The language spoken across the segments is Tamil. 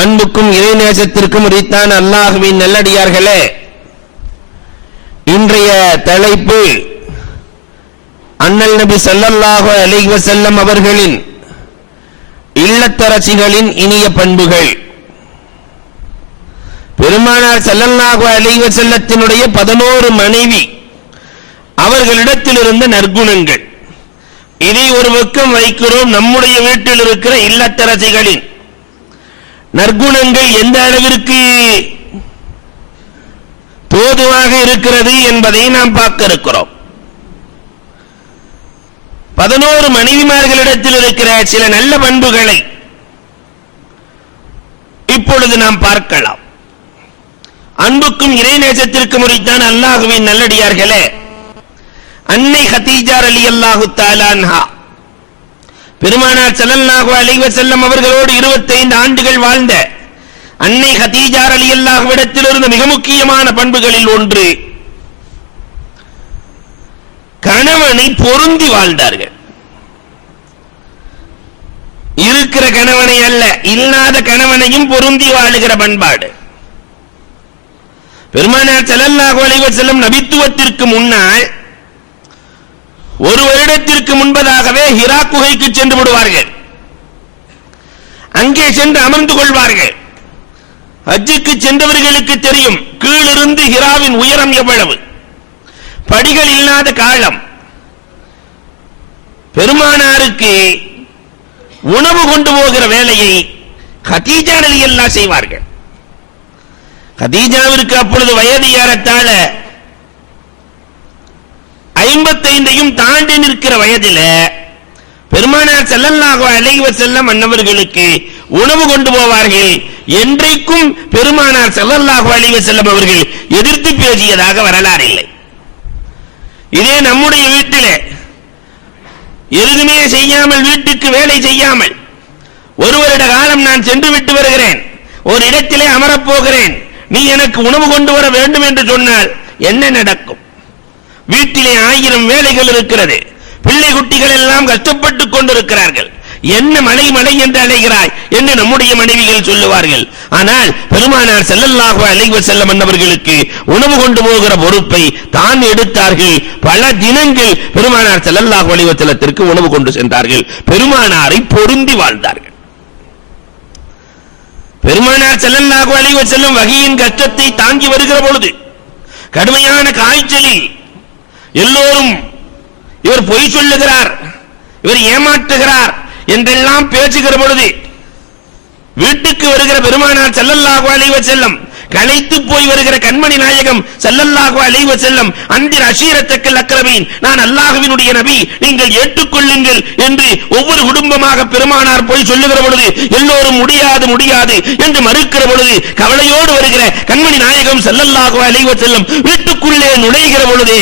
அன்புக்கும் இறைநேசத்திற்கும் உரித்தான அல்லாஹ்வின் நல்லடியார்களே, இன்றைய தலைப்பு அண்ணல் நபி ஸல்லல்லாஹு அலைஹி வஸல்லம் அவர்களின் இல்லத்தரசிகளின் இனிய பண்புகள். பெருமானார் ஸல்லல்லாஹு அலைஹி வஸல்லத்தினுடைய 11 மனைவி, அவர்களிடத்தில் இருந்த நற்குணங்கள். இதை ஒரு பக்கம் வைக்கிறோம். நம்முடைய வீட்டில் இருக்கிற இல்லத்தரசிகளின் நற்குணங்கள் எந்த அளவிற்கு தோதுவாக இருக்கிறது என்பதை நாம் பார்க்க இருக்கிறோம். 11 மனைவிமார்களிடத்தில் இருக்கிற சில நல்ல பண்புகளை இப்பொழுது நாம் பார்க்கலாம். அன்புக்கும் இறைநேசத்திற்கும் உரித்தான அல்லாஹ்வின் நல்லடியார்களே, அன்னை கதீஜா ரலியல்லாஹு தஆலா அன்ஹா பெருமானார் ஸல்லல்லாஹு அலைஹி வஸல்லம் அவர்களோடு 25 ஆண்டுகள் வாழ்ந்த அன்னை கதீஜா ரலியல்லாஹு இடத்தில் இருந்த மிக முக்கியமான பண்புகளில் ஒன்று, கணவனை பொருந்தி வாழ்ந்தார்கள். இருக்கிற கணவனை அல்ல, இல்லாத கணவனையும் பொருந்தி வாழுகிற பண்பாடு. பெருமானார் ஸல்லல்லாஹு அலைஹி வஸல்லம் நபித்துவத்திற்கு முன்னால் ஒரு வருடத்திற்கு முன்பதாகவே ஹிரா குகைக்கு சென்று விடுவார்கள். அங்கே சென்று அமர்ந்து கொள்வார்கள். ஹஜ்ஜுக்கு சென்றவர்களுக்கு தெரியும், கீழிருந்து ஹிராவின் உயரம் எவ்வளவு, படிகள் இல்லாத காலம். பெருமானாருக்கு உணவு கொண்டு போகிற வேலையை கதீஜா ரலியல்லாஹு செய்வார்கள். கதீஜாவிற்கு அப்பொழுது வயது ஏறத்தாழ 55ஐயும் தாண்டி நிற்கிற வயதில பெருமானார் ஸல்லல்லாஹு அலைஹி வஸல்லம் அன்னவர்களுக்கு உணவு கொண்டு போவார்கள். என்றைக்கும் பெருமானார் ஸல்லல்லாஹு அலைஹி வஸல்லம் அவர்கள் எதிர்த்து பேசியதாக வரலாறு இல்லை. இதே நம்முடைய வீட்டிலே எதுவுமே செய்யாமல், வீட்டுக்கு வேலை செய்யாமல், ஒரு வருட காலம் நான் சென்று விட்டு வருகிறேன், ஒரு இடத்திலே அமரப்போகிறேன், நீ எனக்கு உணவு கொண்டு வர வேண்டும் என்று சொன்னால் என்ன நடக்கும்? வீட்டிலே 1000 வேலைகள் இருக்கிறது, பிள்ளை குட்டிகள் எல்லாம் கஷ்டப்பட்டுக் கொண்டிருக்கிறார்கள், என்ன மழை மழை என்று அழைகிறாய் என்று நம்முடைய மனைவிகள் சொல்லுவார்கள். ஆனால் பெருமானார் ஸல்லல்லாஹு அலைஹி வஸல்லம் அன்னவர்களுக்கு உணவு கொண்டு போகிற பொறுப்பை தான் எடுத்தார்கள். பல தினங்கள் பெருமானார் ஸல்லல்லாஹு அலைஹி வஸல்லத்திற்கு உணவு கொண்டு சென்றார்கள். பெருமானாரை பொருந்தி வாழ்ந்தார்கள். பெருமானார் ஸல்லல்லாஹு அலைஹி வஸல்லம் வஹீயின் கஷ்டத்தை தாங்கி வருகிற பொழுது, கடுமையான காய்ச்சலில் எல்லோரும் இவர் பொய் சொல்லுகிறார், இவர் ஏமாற்றுகிறார் என்றெல்லாம் பேசுகிற பொழுது, வீட்டுக்கு வருகிற பெருமானார் ஸல்லல்லாஹு அலைஹி வஸல்லம், களைத்து போய் வருகிற கண்மணி நாயகம் ஸல்லல்லாஹு அலைஹி வஸல்லம், அன்திர் அஷீரத்தக்கல் அக்ரமீன், நான் அல்லாஹ்வினுடைய நபி, நீங்கள் ஏற்றுக்கொள்ளுங்கள் என்று ஒவ்வொரு குடும்பமாக பெருமானார் போய் சொல்லுகிற பொழுது, எல்லோரும் முடியாது முடியாது என்று மறுக்கிற பொழுது, கவலையோடு வருகிற கண்மணி நாயகம் ஸல்லல்லாஹு அலைஹி வஸல்லம் வீட்டுக்குள்ளே நுழைகிற பொழுதே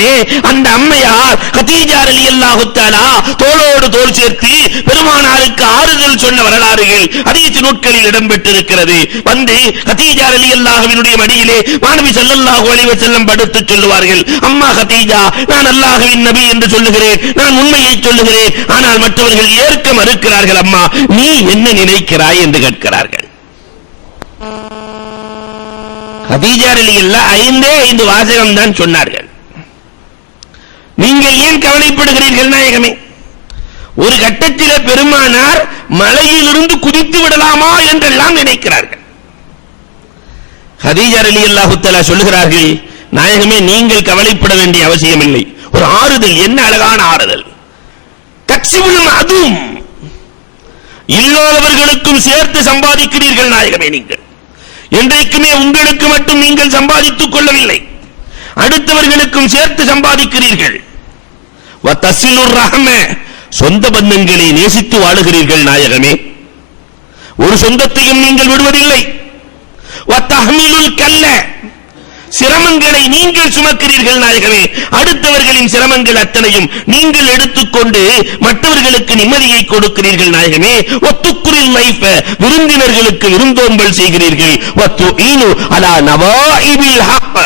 அந்த அம்மையார் கதீஜா ரலியல்லாஹு தஆலா தோளோடு தோள் சேர்த்து பெருமானாருக்கு ஆறுதல் சொன்ன வரலாறுகள் ஹதீஸ் நூல்களில் இடம்பெற்றிருக்கிறது. வந்து கதீஜா ரலியல்லாஹு மடியிலே மாணவி ஸல்லல்லாஹு அலைஹி வஸல்லம் படுத்து சொல்லுவார்கள், அம்மா கதீஜா, நான் அல்லாஹ்வின் நபி என்று சொல்லுகிறேன், நான் உண்மையை சொல்லுகிறேன், ஆனால் மற்றவர்கள் ஏற்க மறுக்கிறார்கள், அம்மா நீ என்ன நினைக்கிறாய் என்று கேட்கிறார்கள். கதீஜா ரலியல்லாஹு 5 வாசகம் தான் சொன்னார்கள். நீங்கள் ஏன் கவலைப்படுகிறீர்கள் நாயகமே? ஒரு கட்டத்திலே பெருமானார் மலையிலிருந்து குதித்து விடலாமா என்றெல்லாம் நினைக்கிறார்கள். கதீஜா ரலியல்லாஹு தஆலா சொல்லுகிறார்கள், நாயகமே நீங்கள் கவலைப்பட வேண்டிய அவசியம் இல்லை. ஒரு ஆறுதல், என்ன அழகான ஆறுதல்! தக்ஸிபுல் மஅதூம், இல்லாதவர்களுக்கும் சேர்த்து சம்பாதிக்கிறீர்கள் நாயகமே. நீங்கள் என்றைக்குமே உங்களுக்கு மட்டும் நீங்கள் சம்பாதித்துக் கொள்ளவில்லை, அடுத்தவர்களுக்கும் சேர்த்து சம்பாதிக்கிறீர்கள். வதஸிலுர் ரஹ்ம, சொந்த பந்தங்களை நேசித்து வாழுகிறீர்கள் நாயகமே. ஒரு சொந்தத்தையும் நீங்கள் விடுவதில்லை. வதஹ்மிலுல் கல்ல, சிரமங்களை நீங்கள் சுமக்கிறீர்கள் நாயகமே. அடுத்தவர்களின் சிரமங்கள் அத்தனையும் நீங்கள் எடுத்துக்கொண்டு மற்றவர்களுக்கு நிம்மதியை கொடுக்கிறீர்கள் நாயகமே. வத்துக்குரில் லைஃப, விருந்தினர்களுக்கு விருந்தோம்பல் செய்கிறீர்கள். வத்துஈனு அலா நவாஇபில் ஹக்,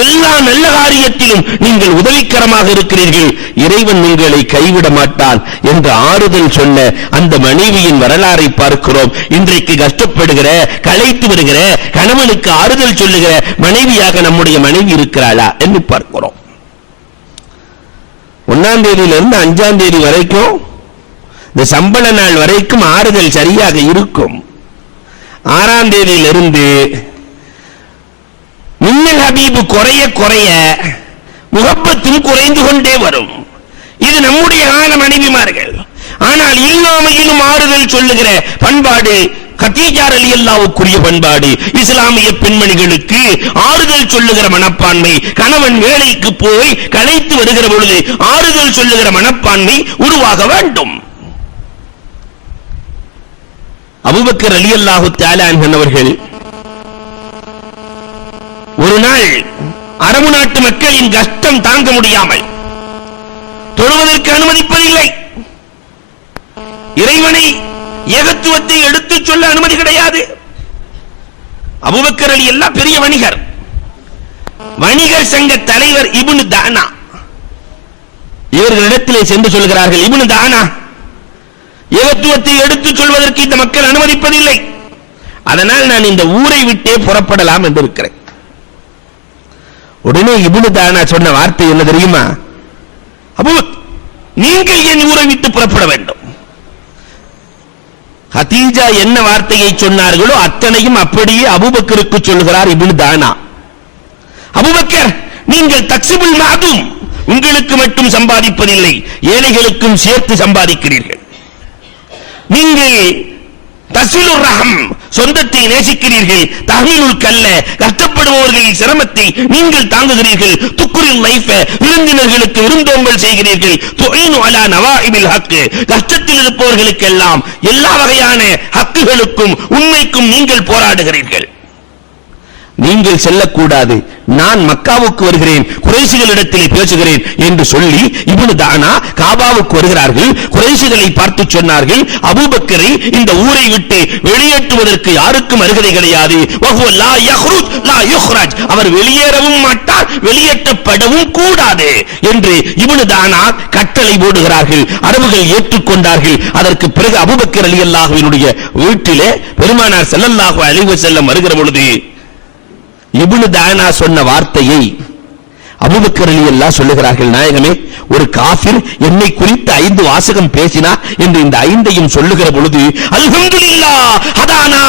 எல்லா நல்ல காரியத்திலும் நீங்கள் உதவிக்கரமாக இருக்கிறீர்கள், இறைவன் உங்களை கைவிட மாட்டான் என்று ஆறுதல் சொன்ன அந்த மனைவியின் வரலாறை பார்க்கிறோம். இன்றைக்கு கஷ்டப்படுகிற, களைத்து வருகிற கணவனுக்கு ஆறுதல் சொல்லுகிற மனைவியாக நம்முடைய மனைவி இருக்கிறாளா என்று பார்க்கிறோம். 1ஆம் தேதியிலிருந்து 5ஆம் தேதி வரைக்கும், இந்த சம்பள நாள் வரைக்கும் ஆறுதல் சரியாக இருக்கும். 6ஆம் தேதியிலிருந்து மின்னல் ஹபீபு குறைய குறைய முகப்பத்தும் குறைந்து கொண்டே வரும். இது நம்முடைய கால மனைவிமார்கள். ஆனால் இல்லாமையிலும் ஆறுதல் சொல்லுகிற பண்பாடு கதீஜா ரலியல்லாஹுக்குரிய பண்பாடு. இஸ்லாமிய பெண்மணிகளுக்கு ஆறுதல் சொல்லுகிற மனப்பான்மை, கணவன் வேலைக்கு போய் களைத்து வருகிற பொழுது ஆறுதல் சொல்லுகிற மனப்பான்மை உருவாக வேண்டும். அபூபக்கர் ரலியல்லாஹு தஆலா அன்ஹு அவர்கள் ஒரு நாள் அரபு நாட்டு மக்களின் கஷ்டம் தாங்க முடியாமல் தொழுவதற்கு அனுமதிப்பதில்லை. இறைவனை ஏகத்துவத்தை எடுத்துச் சொல்ல அனுமதி கிடையாது. அபூபக்கர் ரலியல்லாஹு பெரிய வணிகர், வணிகர் சங்க தலைவர் இப்னு தானா. இவர்களிடத்திலே சென்று சொல்கிறார்கள், இப்னு தானா, ஏகத்துவத்தை எடுத்துச் சொல்வதற்கு இந்த மக்கள் அனுமதிப்பதில்லை, அதனால் நான் இந்த ஊரை விட்டே புறப்படலாம் என்று இருக்கிறேன். உடனே இப்னு தானா சொன்ன வார்த்தை என்ன தெரியுமா? நீங்கள் என் ஊரை விட்டு புறப்பட வேண்டும். கதீஜா என்ன வார்த்தையை சொன்னார்களோ அத்தனையும் அப்படியே அபூபக்கருக்கு சொல்கிறார் இப்னு தானா. அபூபக்கர், நீங்கள் தக்ஸிபுல் மாதும், உங்களுக்கு மட்டும் சம்பாதிப்பதில்லை, ஏழைகளுக்கும் சேர்த்து சம்பாதிக்கிறீர்கள். நீங்கள் தஸ்விலுர் ரஹம், சொந்தத்தை நேசிக்கிறீர்கள். தஹ்மீலுல் கல்ல, கஷ்டப்படுபவர்களின் சிரமத்தை நீங்கள் தாங்குகிறீர்கள். துக்குரில் லைஃப, விருந்தினர்களுக்கு விருந்தோம்பல் செய்கிறீர்கள். துஈனு அலா நவாஇபில் ஹக், கஷ்டத்தில் இருப்பவர்களுக்கெல்லாம் எல்லா வகையான ஹக்குகளுக்கும் உண்மைக்கும் நீங்கள் போராடுகிறீர்கள். நீங்கள் செல்லக்கூடாது, நான் மக்காவுக்கு வருகிறேன், குறைஷிகளிடத்திலே பேசுகிறேன் என்று சொல்லி இப்னு தானா காபாவுக்கு வருகிறார்கள். குறைஷிகளை பார்த்து சொன்னார்கள், அபூபக்கரை இந்த ஊரை விட்டு வெளியேற்றுவதற்கு யாருக்கும் அருகதை கிடையாது. வஹுவ லா யஹ்ருஜ் லா யுஹ்ரஜ், அவர் வெளியேறவும் மாட்டார், வெளியேற்றப்படவும் கூடாது என்று இப்னு தானா கட்டளை போடுகிறார்கள். அரபுகள் ஏற்றுக்கொண்டார்கள். அதற்கு பிறகு அபூபக்கர் ரலியல்லாஹுவினுடைய வீட்டிலே பெருமானார் ஸல்லல்லாஹு அலைஹி வஸல்லம் வருகிற பொழுது இப்னு தானா சொன்ன வார்த்தையை அபூபக்கர் ரலியல்லாஹு சொல்லுகிறார்கள், நாயகமே, ஒரு காஃபிர் என்னை குறித்து 5 வாசகம் பேசினார் என்று இந்த 5ஐயும் சொல்லுகிற பொழுது அல்ஹம்துலில்லாஹ் ஹதானா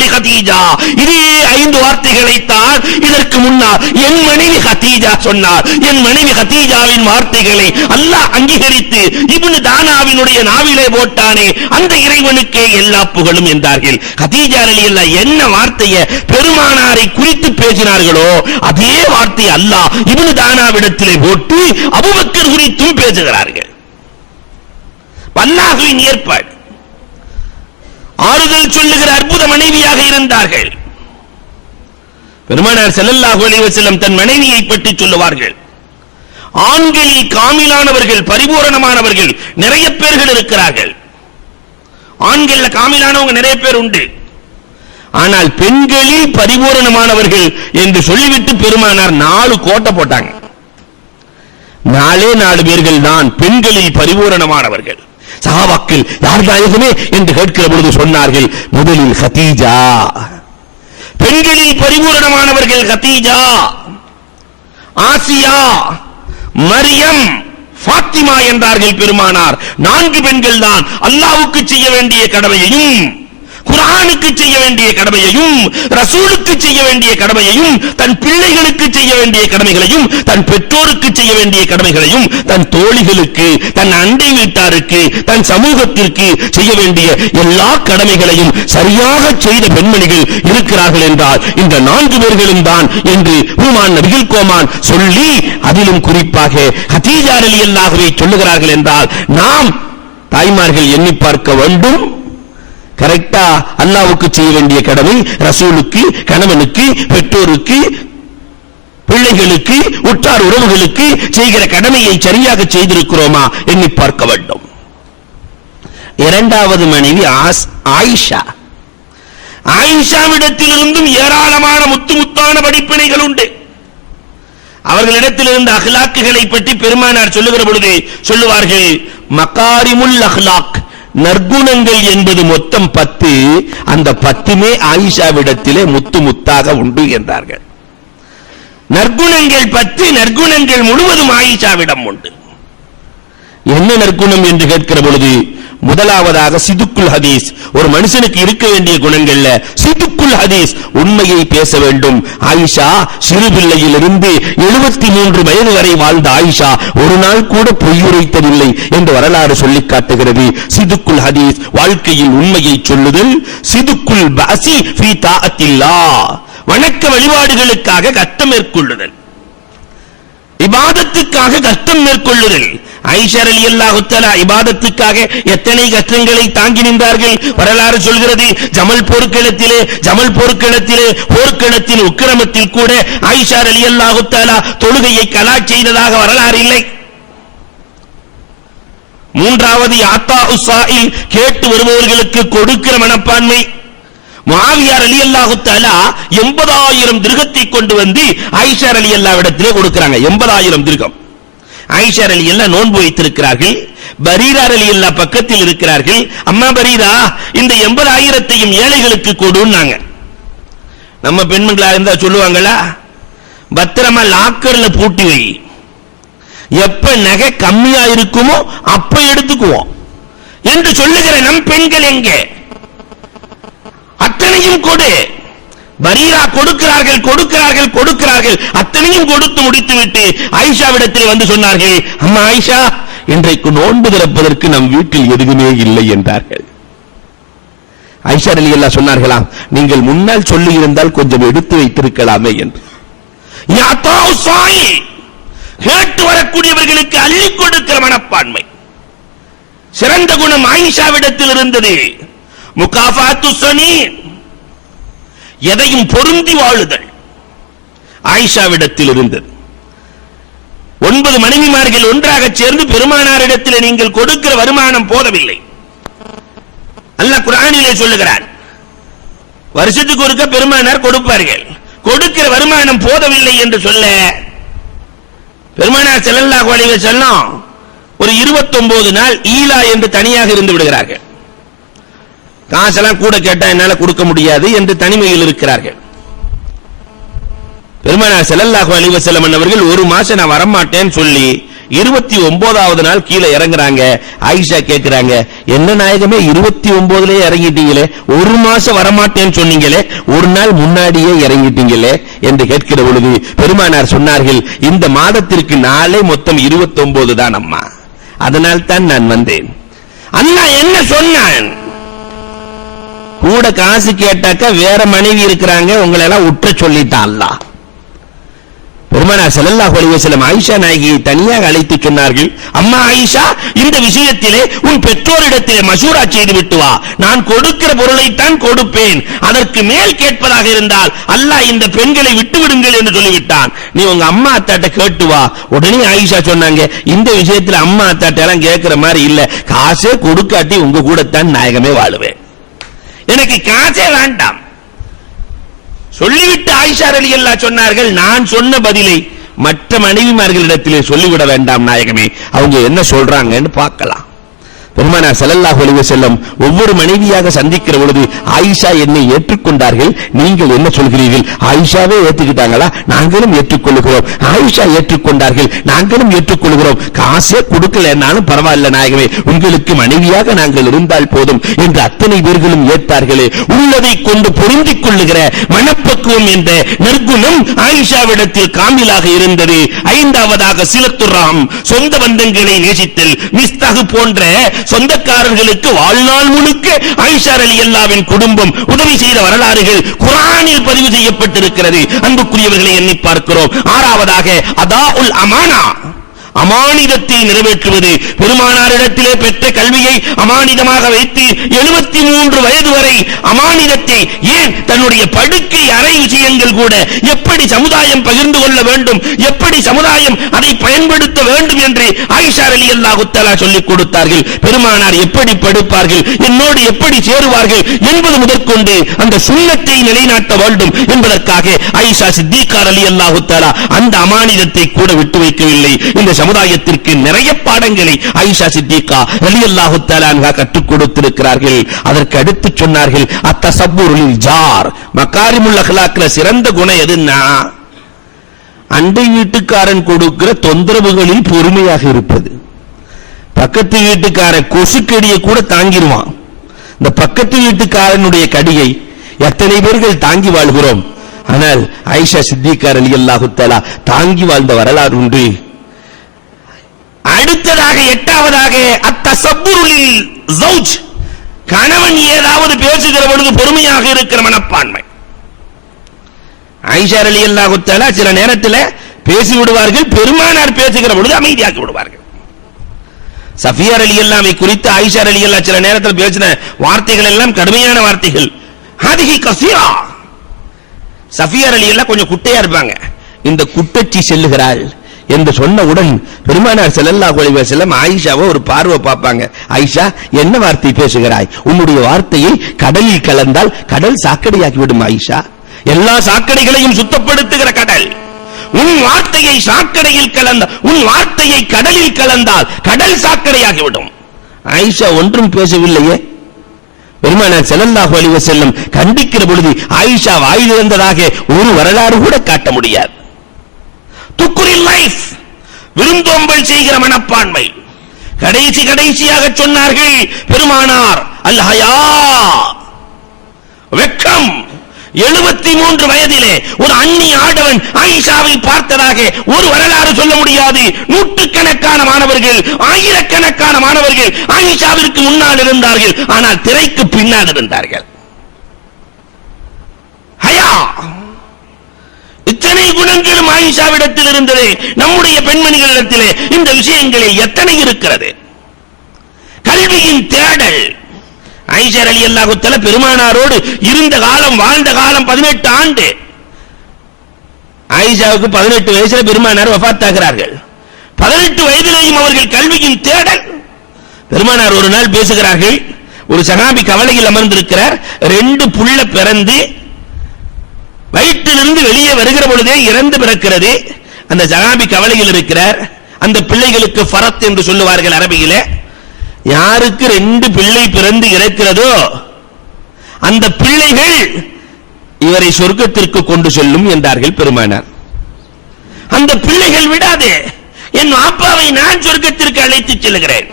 லி கதீஜா, இதே 5 வார்த்தைகளை தான் இதற்கு முன்னால் என் மனைவி கதீஜா சொன்னார். என் மனைவி கதீஜாவின் வார்த்தைகளை அல்லாஹ் அங்கீகரித்து இப்னு தானாவினுடைய நாவிலே போட்டானே, அந்த இறைவனுக்கே எல்லா புகழும் என்றார்கள். கதீஜா ரலியல்லாஹு என்ன வார்த்தையை பெருமானாரை குறித்து பேசினார்களோ அதே வார்த்தை அல்லாஹ் இப்னு தானாவிடத்திலே போட்டு அபூபக்கர் குறித்தும் பேசுகிறார்கள். அல்லாஹ்வின் ஏற்பாடு. ஆறுதல் சொல்லுகிற அற்புத மனைவியாக இருந்தார்கள். பெருமானார் ஸல்லல்லாஹு அலைஹி வஸல்லம் தன் மனைவியை பற்றி சொல்லுவார்கள், ஆண்களில் காமிலானவர்கள், பரிபூரணமானவர்கள் நிறைய பேர்கள் இருக்கிறார்கள். ஆண்கள்ல காமிலானவங்க நிறைய பேர் உண்டு. ஆனால் பெண்களில் பரிபூரணமானவர்கள் என்று சொல்லிவிட்டு பெருமானார் 4 கோட்டை போட்டாங்க. 4 பேர்கள் தான் பெண்களில் பரிபூரணமானவர்கள். சஹாபாக்கள் யார் நாயகமே என்று கேட்கிற பொழுது சொன்னார்கள், முதலில் கதீஜா. பெண்களில் பரிபூரணமானவர்கள் கதீஜா, ஆசியா, மரியம், ஃபாத்திமா என்றார்கள் பெருமானார். 4 பெண்கள் தான் அல்லாஹ்வுக்கு செய்ய வேண்டிய கடமையையும், குர்ஆனுக்கு செய்ய வேண்டிய கடமையையும், ரசூலுக்கு செய்ய வேண்டிய கடமையையும், தன் பிள்ளைகளுக்கு செய்ய வேண்டிய கடமைகளையும், தன் பெற்றோருக்கு செய்ய வேண்டிய கடமைகளையும், தன் தோழிகளுக்கு, தன் அண்டை வீட்டாருக்கு, தன் சமூகத்திற்கு செய்ய வேண்டிய எல்லா கடமைகளையும் சரியாக செய்த பெண்மணிகள் இருக்கிறார்கள் என்றால் இந்த 4 பேர்களும் தான் என்று ஹுமான் நபிகள் கோமான் சொல்லி, அதிலும் குறிப்பாக கதீஜா ரலியல்லாஹுவை சொல்லுகிறார்கள் என்றால் நாம் தாய்மார்கள் எண்ணி பார்க்க வேண்டும். கரெக்டா அல்லாஹ்வுக்கு செய்ய வேண்டிய கடமை, ரசூலுக்கு, கணவனுக்கு, பெற்றோருக்கு, பிள்ளைகளுக்கு, உற்றார் உறவுகளுக்கு செய்கிற கடமையை சரியாக செய்திருக்கிறோமா எண்ணி பார்க்க வேண்டும். இரண்டாவது மனைவி ஆயிஷா. ஆயிஷாவிடத்திலிருந்தும் ஏராளமான முத்தான படிப்பினைகள் உண்டு. அவர்களிடத்தில் இருந்த அஹ்லாக்குகளை பற்றி பெருமானார் சொல்லுகிற பொழுது சொல்லுவார்கள், மகாரிமுல் அஹ்லாக், நற்குணங்கள் என்பது மொத்தம் 10, அந்த 10மே ஆயிஷாவிடத்திலே முத்து முத்தாக உண்டு என்றார்கள். நற்குணங்கள் 10, நற்குணங்கள் முழுவதும் ஆயிஷாவிடம் உண்டு. என்ன நற்குணம் என்று கேட்கிற பொழுது முதலாவதாக சிதுக்குல் ஹதீஸ். ஒரு மனுஷனுக்கு இருக்க வேண்டிய குணங்கள்ல சிதுக்குல் ஹதீஸ், உண்மையை பேச வேண்டும். ஆயிஷா சிறு பிள்ளையிலிருந்து 73 வயது வரை வாழ்ந்த ஆயிஷா ஒரு நாள் கூட பொய்யுரைத்ததில்லை என்று வரலாறு சொல்லி காட்டுகிறது. சிதுக்குல் ஹதீஸ், வாழ்க்கையில் உண்மையை சொல்லுதல். சிதுக்குல் பஸி ஃபீ தாஅத்தில்லாஹ், வணக்க வழிபாடுகளுக்காக கஷ்டம் மேற்கொள்ளுதல், இபாதத்துக்காக கஷ்டம் மேற்கொள்ளுதல். ஆயிஷா ரலியல்லாஹு தஆலா இபாதத்துக்காக எத்தனை கஷ்டங்களை தாங்கி நின்றார்கள் வரலாறு சொல்கிறது. ஜமல் போர்க்களத்திலே போர்க்களத்தின் உக்கிரமத்தில் கூட ஆயிஷா ரலியல்லாஹு தஆலா தொழுகையை கலா செய்ததாக வரலாறு இல்லை. மூன்றாவது யாத்தா உஸ்ஸாயில், கேட்டு வருபவர்களுக்கு கொடுக்கிற மனப்பான்மை. முஆவியா ரலியல்லாஹு தஆலா 80,000 திர்ஹத்தை கொண்டு வந்து ஆயிஷா ரலியல்லாஹ்விடத்திலே கொடுக்கறாங்க. 80,000 திர்ஹம். ஆயிஷா ரலியல்லாஹ் நோன்பு வைத்திருக்கிறார்கள். பரீரா ரலியல்லாஹ் பக்கத்தில் இருக்கிறார்கள். அம்மா பரீரா, இந்த 80,000த்தையும் ஏழைகளுக்கு கொடுன்னாங்க. நம்ம பெண்களா இருந்தா சொல்லுவாங்களா, பத்திரமா லாக்கர்ல பூட்டி வை, எப்ப நகை கம்மியா இருக்குமோ அப்ப எடுத்துக்குவோம் என்று சொல்லுகிற நம் பெண்கள் எங்கே? அத்தனையும் கொடு. பரீரா கொடுக்கிறார்கள், அத்தனையும் கொடுத்து முடித்துவிட்டு ஆயிஷாவிடத்தில் வந்து சொன்னார்கள், அம்மா ஆயிஷா, இன்றைக்கு நோன்பு திறப்பதற்கு நம் வீட்டில் எதுவுமே இல்லை என்றார்கள். ஆயிஷா ரலியல்லாஹு சொன்னார்களாம், நீங்கள் முன்னால் சொல்லி இருந்தால் கொஞ்சம் எடுத்து வைத்திருக்கலாமே என்று. யாத்தா உஸ்ஸாயி, கேட்டு வரக்கூடியவர்களுக்கு அள்ளி கொடுக்கிற மனப்பான்மை, சிறந்த குணம் ஆயிஷாவிடத்தில் இருந்தது. முகாஃபாத்து ஸனீன், எதையும் பொருந்தி வாழுதல் ஆயிஷாவிடத்தில் இருந்தது. 9 மனைவிமார்கள் ஒன்றாக சேர்ந்து பெருமானாரிடத்தில் நீங்கள் கொடுக்கிற வருமானம் போதவில்லை. அல்லாஹ் குர்ஆனிலே சொல்லுகிறான், வருஷத்துக்கு ஒருக்க பெருமானார் கொடுப்பார்கள், கொடுக்கிற வருமானம் போதவில்லை என்று சொல்ல பெருமானார் ஸல்லல்லாஹு அலைஹி வஸல்லம் ஒரு 29 நாள் ஈலா என்று தனியாக இருந்து விடுகிறார்கள். காசெல்லாம் கூட கேட்டா என்னால கொடுக்க முடியாது என்று தனிமையில் இருக்கிறார்கள். பெருமானார் ஸல்லல்லாஹு அலைஹி வஸல்லம் அவர்கள் ஒரு மாசம் நான் வரமாட்டேன்னு சொல்லி 29வது நாள் கீழே இறங்குறாங்க. ஆயிஷா கேட்கிறாங்க, என்ன நாயகமே 29லயே இறங்கிட்டீங்களே, ஒரு மாசம் வரமாட்டேன்னு சொன்னீங்களே, ஒரு நாள் முன்னாடியே இறங்கிட்டீங்களே என்று கேட்கிற பொழுது பெருமானார் சொன்னார்கள், இந்த மாதத்திற்கு நாளே மொத்தம் 29 தான் அம்மா, அதனால் தான் நான் வந்தேன். அல்லாஹ் என்ன சொன்னான்? கூட காசு கேட்டாக்க வேற மனைவி இருக்கிறாங்க, உங்களை எல்லாம் உற்ற சொல்லிட்டான் அல்லாஹ். பெருமானார் ஸல்லல்லாஹு அலைஹி வஸல்லம் ஆயிஷா நாயகியை தனியாக அழைத்து சொன்னார்கள், அம்மா ஆயிஷா, இந்த விஷயத்திலே உன் பெற்றோரிடத்திலே மஷூரா செய்து விட்டு வா, நான் கொடுக்கிற பொருளைத்தான் கொடுப்பேன், அதற்கு மேல் கேட்பதாக இருந்தால் அல்லாஹ் இந்த பெண்களை விட்டு விடுங்கள் என்று சொல்லிவிட்டான், நீ உங்க அம்மா அத்தாட்ட கேட்டு வா. உடனே ஆயிஷா சொன்னாங்க, இந்த விஷயத்துல அம்மா அத்தாட்ட எல்லாம் கேட்கிற மாதிரி இல்ல, காசே கொடுக்காட்டி உங்க கூடத்தான் நாயகமே வாழுவேன், எனக்கு காசே வேண்டாம் சொல்லிவிட்டு ஆயிஷா ரலியல்லாஹு சொன்னார்கள், நான் சொன்ன பதிலை மற்ற மனைவிமார்களிடத்திலே சொல்லிவிட வேண்டாம் நாயகமே, அவங்க என்ன சொல்றாங்கன்னு பார்க்கலாம். பெருமானார் ஸல்லல்லாஹு அலைஹி வஸல்லம் ஒவ்வொரு மனைவியாக சந்திக்கிற பொழுது ஆயிஷா என்னை ஏற்றுக்கொண்டார்கள், நீங்கள் என்ன சொல்கிறீர்கள்? ஆயிஷாவே ஏற்றுக்கிட்டாங்களா? நாங்களும் ஏற்றுக்கொள்கிறோம். ஆயிஷா ஏற்றுக்கொண்டார்கள், நாங்களும் ஏற்றுக்கொள்கிறோம். காசே கொடுக்கலனாலும் பரவாயில்ல நாயகமே, உங்களுக்கு மனைவியாக நாங்கள் இருந்தால் போதும் என்று அத்தனை பேர்களும் ஏற்றார்களே. உள்ளதை கொண்டு பொருந்திக் கொள்ளுகிற மனப்பக்குவம் என்ற நற்குணம் ஆயிஷாவிடத்தில் காமிலாக இருந்தது. 5வதாக சிலத்துர்ராம், சொந்த பந்தங்களை நேசித்தல். மிஸ்தாகு போன்ற சொந்தக்காரர்களுக்கு வாழ்நாள் முழுக்க ஆயிஷா ரலியல்லாஹுவின் குடும்பம் உதவி செய்த வரலாறுகள் குர்ஆனில் பதிவு செய்யப்பட்டிருக்கிறது. அன்புக்குரியவர்களை எண்ணி பார்க்கிறோம். 6வதாக அதாஉல் அமானா, அமானிதத்தை நிறைவேற்றுவது. பெருமானாரிடத்திலே பெற்ற கல்வியை அமானிதமாக வைத்து 73 வயது வரை அமானிதத்தை, ஏன் தன்னுடைய படுக்கை அறை விஷயங்கள் கூட எப்படி சமுதாயம் பகிர்ந்து கொள்ள வேண்டும், எப்படி சமுதாயம் அதை பயன்படுத்த வேண்டும் என்று ஆயிஷா ரலியல்லாஹு தஆலா சொல்லிக் கொடுத்தார்கள். பெருமானார் எப்படி படுப்பார்கள், என்னோடு எப்படி சேருவார்கள் என்பது முதற்கொண்டு அந்த சுன்னத்தை நிலைநாட்ட வேண்டும் என்பதற்காக ஆயிஷா சித்திகா ரலியல்லாஹு தஆலா அந்த அமானிதத்தை கூட விட்டு வைக்கவில்லை. இந்த சமுதாயத்திற்கு நிறைய பாடங்களை ஆயிஷா சித்திகா ரலியல்லாஹு தஆலா அன்ஹா கற்றுக் கொடுத்திருக்கிறார்கள். அதற்கு அடுத்து சொன்னார்கள், அத்தஸப்புருல் ஜார், மகாரிமுல் அக்லாக்ல சிறந்த குணம் எதுன்னா அண்டை வீட்டுக்காரன் கொடுக்கிற தொந்தரவுகளில் பொறுமையாக இருப்பது. பக்கத்து வீட்டுக்காரன் கொசுக்கடியை கூட தாங்கிடுவான். இந்த பக்கத்து வீட்டுக்காரனுடைய கடியை எத்தனை பேர்கள் தாங்கி வாழ்கிறோம். ஆனால் ஆயிஷா சித்திகா ரலியல்லாஹு தஆலா தாங்கி வாழ்ந்த வரலாறு உண்டு. அடுத்ததாக 8வதாக அத்தஸப்புருல் ஜௌஜ், கணவன் ஏதாவது பேசுகிற பொழுது பொறுமையாக இருக்கிற மனப்பான்மை. ஆயிஷா ரலியல்லாஹு தஆலா சில நேரத்தில் பேசி விடுவார்கள், பெருமானார் பேசுகிற பொழுது அமைதியாக்கி விடுவார்கள். சஃபியா ரலியல்லாஹு குறித்து ஆயிஷா ரலியல்லாஹு சில நேரத்தில் பேசின வார்த்தைகள் எல்லாம் கடுமையான வார்த்தைகள். ஹாதிஹி கஸீரா, சஃபியா ரலியல்லாஹு கொஞ்சம் குட்டையா இருப்பாங்க. இந்த குட்டச்சி செல்லுகிறாள் என்று சொன்னவுடன் பெருமானார் ஸல்லல்லாஹு அலைஹி வஸல்லம் ஆயிஷாவை ஒரு பார்வை பார்ப்பாங்க. ஆயிஷா, என்ன வார்த்தை பேசுகிறாய்? உன்னுடைய வார்த்தையை கடலில் கலந்தால் கடல் சாக்கடையாக்கி விடும் ஆயிஷா. எல்லா சாக்கடைகளையும் சுத்தப்படுத்துகிற கடல், உன் வார்த்தையை சாக்கடையில் கலந்த, உன் வார்த்தையை கடலில் கலந்தால் கடல் சாக்கடையாகிவிடும். ஆயிஷா ஒன்றும் பேசவில்லையே. பெருமானார் ஸல்லல்லாஹு அலைஹி வஸல்லம் கண்டிக்கிற பொழுது ஆயிஷா வாயிலிருந்ததாக ஒரு வரலாறு கூட காட்ட முடியாது. துக்குரில் லைஃப், விருந்தோம்பல் செய்கிற மனப்பான்மை. கடைசியாக சொன்னார்கள் பெருமானார், அல் ஹயா, வெட்கம். 73 வயதிலே ஒரு அந்நிய ஆடவன் ஆயிஷாவை பார்த்ததாக ஒரு வரலாறு சொல்ல முடியாது. நூற்றுக்கணக்கான மாணவர்கள், ஆயிரக்கணக்கான மாணவர்கள் ஆயிஷாவிற்கு முன்னால் இருந்தார்கள், ஆனால் திரைக்கு பின்னால் இருந்தார்கள். ஹயா, இத்தனை குணங்களும் ஆயிஷாவிடத்தில் இருந்தது. நம்முடைய பெண்மணிகளிடத்திலே இந்த விஷயங்களில் எத்தனை இருக்கிறது? கல்வியின் தேடல். ஆயிஷா ரலியல்லாஹு தஆலா பெருமானாரோடு இருந்த காலம், வாழ்ந்த காலம் 18 ஆண்டு. ஆயிஷாவுக்கு 18 வயசுல பெருமானார் வஃபாத் ஆகிறார்கள். 18 வயதிலேயும் அவர்கள் கல்வியின் தேடல். பெருமானார் ஒரு நாள் பேசுகிறார்கள். ஒரு சஹாபி கவலையில் அமர்ந்திருக்கிறார். 2 புள்ள பிறந்து வயிற்றிலிருந்து வெளியே வருகிற பொழுதே இறந்து பிறக்கிறது. அந்த சஹாபி கவலையில் இருக்கிறார். அந்த பிள்ளைகளுக்கு ஃபரத் என்று சொல்லுவார்கள் அரபியிலே. யாருக்கு 2 பிள்ளை பிறந்து இறக்கிறதோ அந்த பிள்ளைகள் இவரை சொர்க்கத்திற்கு கொண்டு செல்லும் என்றார்கள் பெருமானார். அந்த பிள்ளைகள் விடாதே, என் அப்பாவை நான் சொர்க்கத்திற்கு அழைத்து செல்கிறேன்.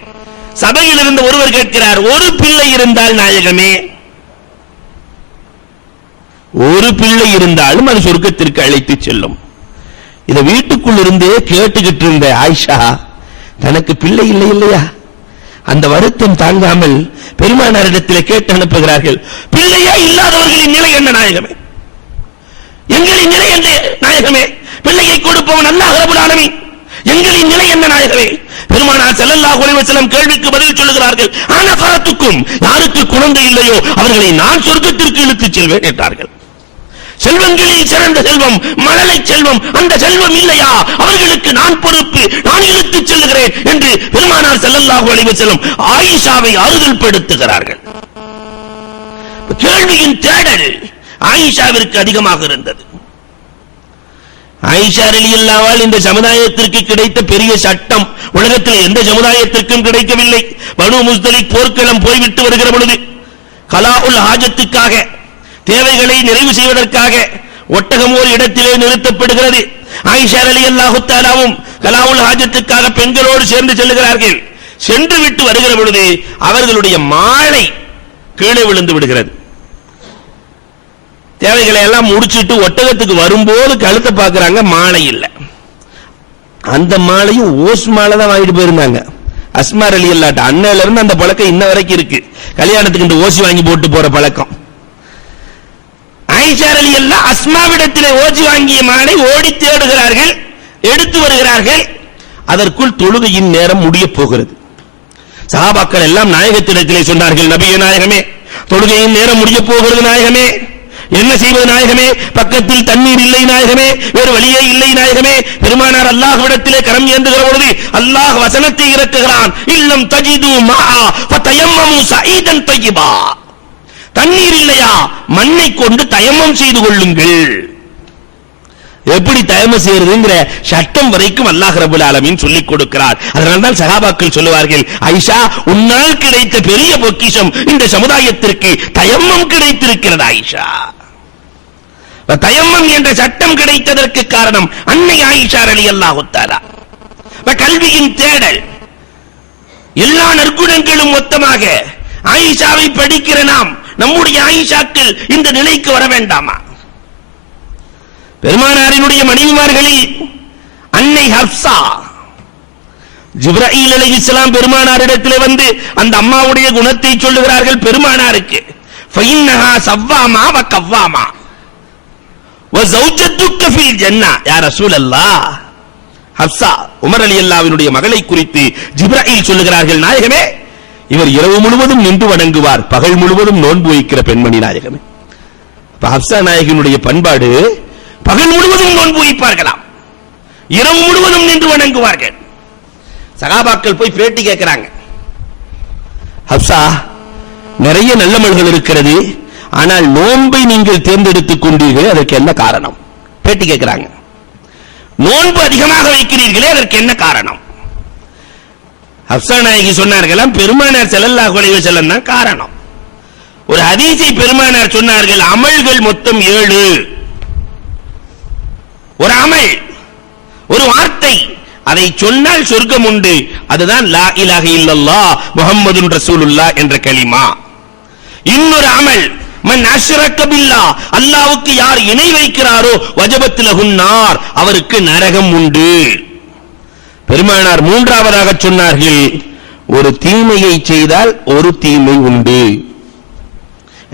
சபையில் இருந்த ஒருவர் கேட்கிறார், ஒரு பிள்ளை இருந்தால் நாயகமே, ஒரு பிள்ளை இருந்தாலும் அது சொர்க்கத்திற்கு அழைத்து செல்லும். இதை வீட்டுக்குள் இருந்தே கேட்டுக்கிட்டு இருந்த ஆயிஷா தனக்கு பிள்ளை இல்லை இல்லையா, அந்த வருத்தம் தாங்காமல் பெருமானாரிடத்தில் கேட்டு அனுப்புகிறார்கள். பிள்ளையா இல்லாதவர்களின் நிலை என்ன நாயகமே, எங்களின் நிலை என்ன நாயகமே, பிள்ளையை கொடுப்பவன் அல்லாஹ் ரப்பல் ஆலமீன், எங்களின் நிலை என்ன நாயகமே. பெருமானார் ஸல்லல்லாஹு அலைஹி வஸல்லம் கேள்விக்கு பதில் சொல்லுகிறார்கள். ஆனா ஃபரத்துக்கும், யாருக்கு குழந்தை இல்லையோ அவர்களை நான் சொர்க்கத்திற்கு இழுத்துச் செல்வேன் என்றார்கள். செல்வங்களில் சிறந்த செல்வம் மழலை செல்வம், அந்த செல்வம் இல்லையா அவர்களுக்கு நான் பொறுப்பு, நான் இழுத்துச் செல்கிறேன் என்று பெருமானார் ஸல்லல்லாஹு அலைஹி வஸல்லம் ஆயிஷாவை ஆறுதல் படுத்துகிறார்கள். கேள்வியின் தேடல் ஆயிஷாவிற்கு அதிகமாக இருந்தது. ஆயிஷா ரலியல்லாஹு அன்ஹா இந்த சமுதாயத்திற்கு கிடைத்த பெரிய சட்டம் உலகத்தில் எந்த சமுதாயத்திற்கும் கிடைக்கவில்லை. பனு முஸ்தலிக் போர்க்களம் போய்விட்டு வருகிற பொழுது கலாஉல் ஹாஜத்துக்காக, தேவைகளை நிறைவு செய்வதற்காக ஒட்டகம் ஒரு இடத்திலே நிறுத்தப்படுகிறது. ஆயிஷா ரலியல்லாஹு தஆலாவும் கலாஉல் ஹாஜத்துக்காக பெண்களோடு சேர்ந்து செல்கிறார்கள். சென்று விட்டு வருகிற பொழுது அவர்களுடைய மாலை கீழே விழுந்து விடுகிறது. தேவைகளை எல்லாம் முடிச்சிட்டு ஒட்டகத்துக்கு வரும்போது கழுத்தை பார்க்கறாங்க, மாலை இல்ல. அந்த மாலையும் ஓஸ் மாலை தான் வாங்கிட்டு போயிருந்தாங்க. அஸ்மா ரலியல்லாஹு அன்னையில இருந்து அந்த பழக்கம் இன்ன வரைக்கும் இருக்கு. கல்யாணத்துக்கு இந்த ஓசி வாங்கி போட்டு போற பழக்கம். ஆயிஷா ரலியல்லாஹு அஸ்மாவிடத்திலே ஓசி வாங்கிய மாலை ஓடி தேடுகிறார்கள், எடுத்து வருகிறார்கள். அதற்குள் தொழுகையின் நேரம் முடிய போகிறது. சஹாபாக்கள் எல்லாம் நாயகத்திடத்திலே சொன்னார்கள், நபியே நாயகமே, தொழுகையின் நேரம் முடிய போகிறது நாயகமே, என்ன செய்வது நாயகமே, பக்கத்தில் தண்ணீர் இல்லை நாயகமே, வேறு வழியே இல்லை நாயகமே. பெருமானார் அல்லாஹ்விடத்திலே கரம் ஏந்துகிற பொழுது அல்லாஹ் வசனத்தை இறக்குகிறான், இல்லம் தஜிது மாஆ ஃபதயம்மமு ஸஈதன் தய்யிபா. தண்ணீர் இல்லையா, மண்ணை கொண்டு தயம்மம் செய்து கொள்ளுங்கள். எப்படி தயம்மம் செய்யறதுங்கிற சட்டம் வரைக்கும் அல்லாஹ் ரப்பல் ஆலமீன் சொல்லிக் கொடுக்கிறார். அதனால்தான் சஹாபாக்கள் சொல்லுவார்கள், ஆயிஷா, உன்னால் கிடைத்த பெரிய பொக்கிஷம் இந்த சமுதாயத்திற்கு தயம்மம் கிடைத்திருக்கிறது ஆயிஷா. தயம்மம் என்ற சட்டம் கிடைத்ததற்கு காரணம் அன்னை ஆயிஷா ரலியல்லாஹு தஆலா. கல்வியின் தேடல், எல்லா நற்குணங்களும் மொத்தமாக ஆயிஷாவை படிக்கிற நாம் நம்முடைய ஆயிஷாக்கள் இந்த நிலைக்கு வர வேண்டாமா? பெருமானாரினுடைய மனைவிமார்களில் அன்னை ஹப்ஸா, ஜிப்ராயில் அலைஹிஸ்ஸலாம் பெருமானாரிடத்திலே வந்து அந்த அம்மாவுடைய குணத்தை சொல்லுகிறார்கள் பெருமானாருக்கு. ஃபஇன்னஹா ஸவ்வாமா வ கவ்வாமா வ ஸௌஜத்துக ஃபில் ஜன்னah. யா ரசூலல்லாஹ், ஹப்ஸா உமர் ரலியல்லாஹுவினுடைய மகளை குறித்து ஜிப்ராயில் சொல்லுகிறார்கள், நாயகமே, இவர் இரவு முழுவதும் நின்று வணங்குவார், பகல் முழுவதும் நோன்பு வைக்கிற பெண்மணி நாயகமே. அப்ப ஹப்ஸா நாயகியினுடைய பண்பாடு, பகல் முழுவதும் நோன்பு வைப்பார்களாம், இரவு முழுவதும் நின்று வணங்குவார்கள். சகாபாக்கள் போய் பேட்டி கேட்கிறாங்க, ஹப்ஸா, நிறைய நல்லமல்கள் இருக்கிறது, ஆனால் நோன்பை நீங்கள் தேர்ந்தெடுத்துக் கொண்டீர்களே, அதற்கு என்ன காரணம்? பேட்டி கேட்கிறாங்க. நோன்பு அதிகமாக வைக்கிறீர்களே, அதற்கு என்ன காரணம்? ஹப்ஸா நாயகி சொன்னார்களாம், பெருமானார் ஸல்லல்லாஹு அலைஹி வஸல்லம் தான் காரணம். ஒரு ஹதீஸை பெருமானார் சொன்னார்கள், அமல்கள் மொத்தம் 7. ஒரு அமல், ஒரு வார்த்தை, அதை சொன்னால் சொர்க்கம் உண்டு, அதுதான் லா இலாஹ இல்லல்லாஹ் முஹம்மதுர் ரசூலுல்லாஹ் என்ற கலிமா. இன்னொரு அமல், மன் அஷ்ரக பில்லாஹ், அல்லாஹ்வுக்கு யார் இணை வைக்கிறாரோ வஜபத் லஹுன் நார், அவருக்கு நரகம் உண்டு. பெருமானார் மூன்றாவதாக சொன்னார்கள், ஒரு தீமையை செய்தால் ஒரு தீமை உண்டு.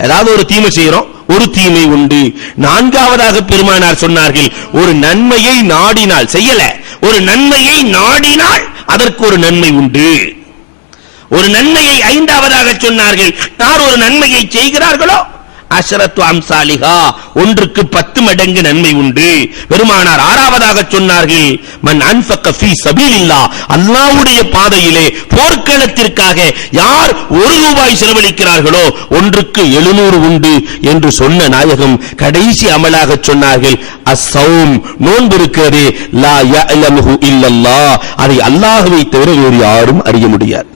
ஏதாவது ஒரு தீமை செய்யறோம், ஒரு தீமை உண்டு. நான்காவதாக பெருமானார் சொன்னார்கள், ஒரு நன்மையை நாடினால், செய்யல, ஒரு நன்மையை நாடினால் அதற்கு ஒரு நன்மை உண்டு. ஒரு நன்மையை ஐந்தாவதாக சொன்னார்கள், யார் ஒரு நன்மையை செய்கிறார்களோ அஷரத்து அம்சாலிஹா, ஒன்றுக்கு 10 மடங்கு நன்மை உண்டு. பெருமானார் ஆறாவதாக சொன்னார்கள், மன் அன்ஃபக ஃபீ சபீலில்லாஹ், அல்லாஹ்வுடைய பாதையிலே போர்க்களத்திற்காக யார் 1 ரூபாய் செலவழிக்கிறார்களோ ஒன்றுக்கு 700 உண்டு என்று சொன்ன நாயகம் கடைசி அமலாக சொன்னார்கள், அஸ்ஸௌம், நோன்பு இருக்கிறதே, லா யஅலமுஹு இல்லல்லாஹ், அதை அல்லாஹ்வை தவிர வேறு யாரும் அறிய முடியாது.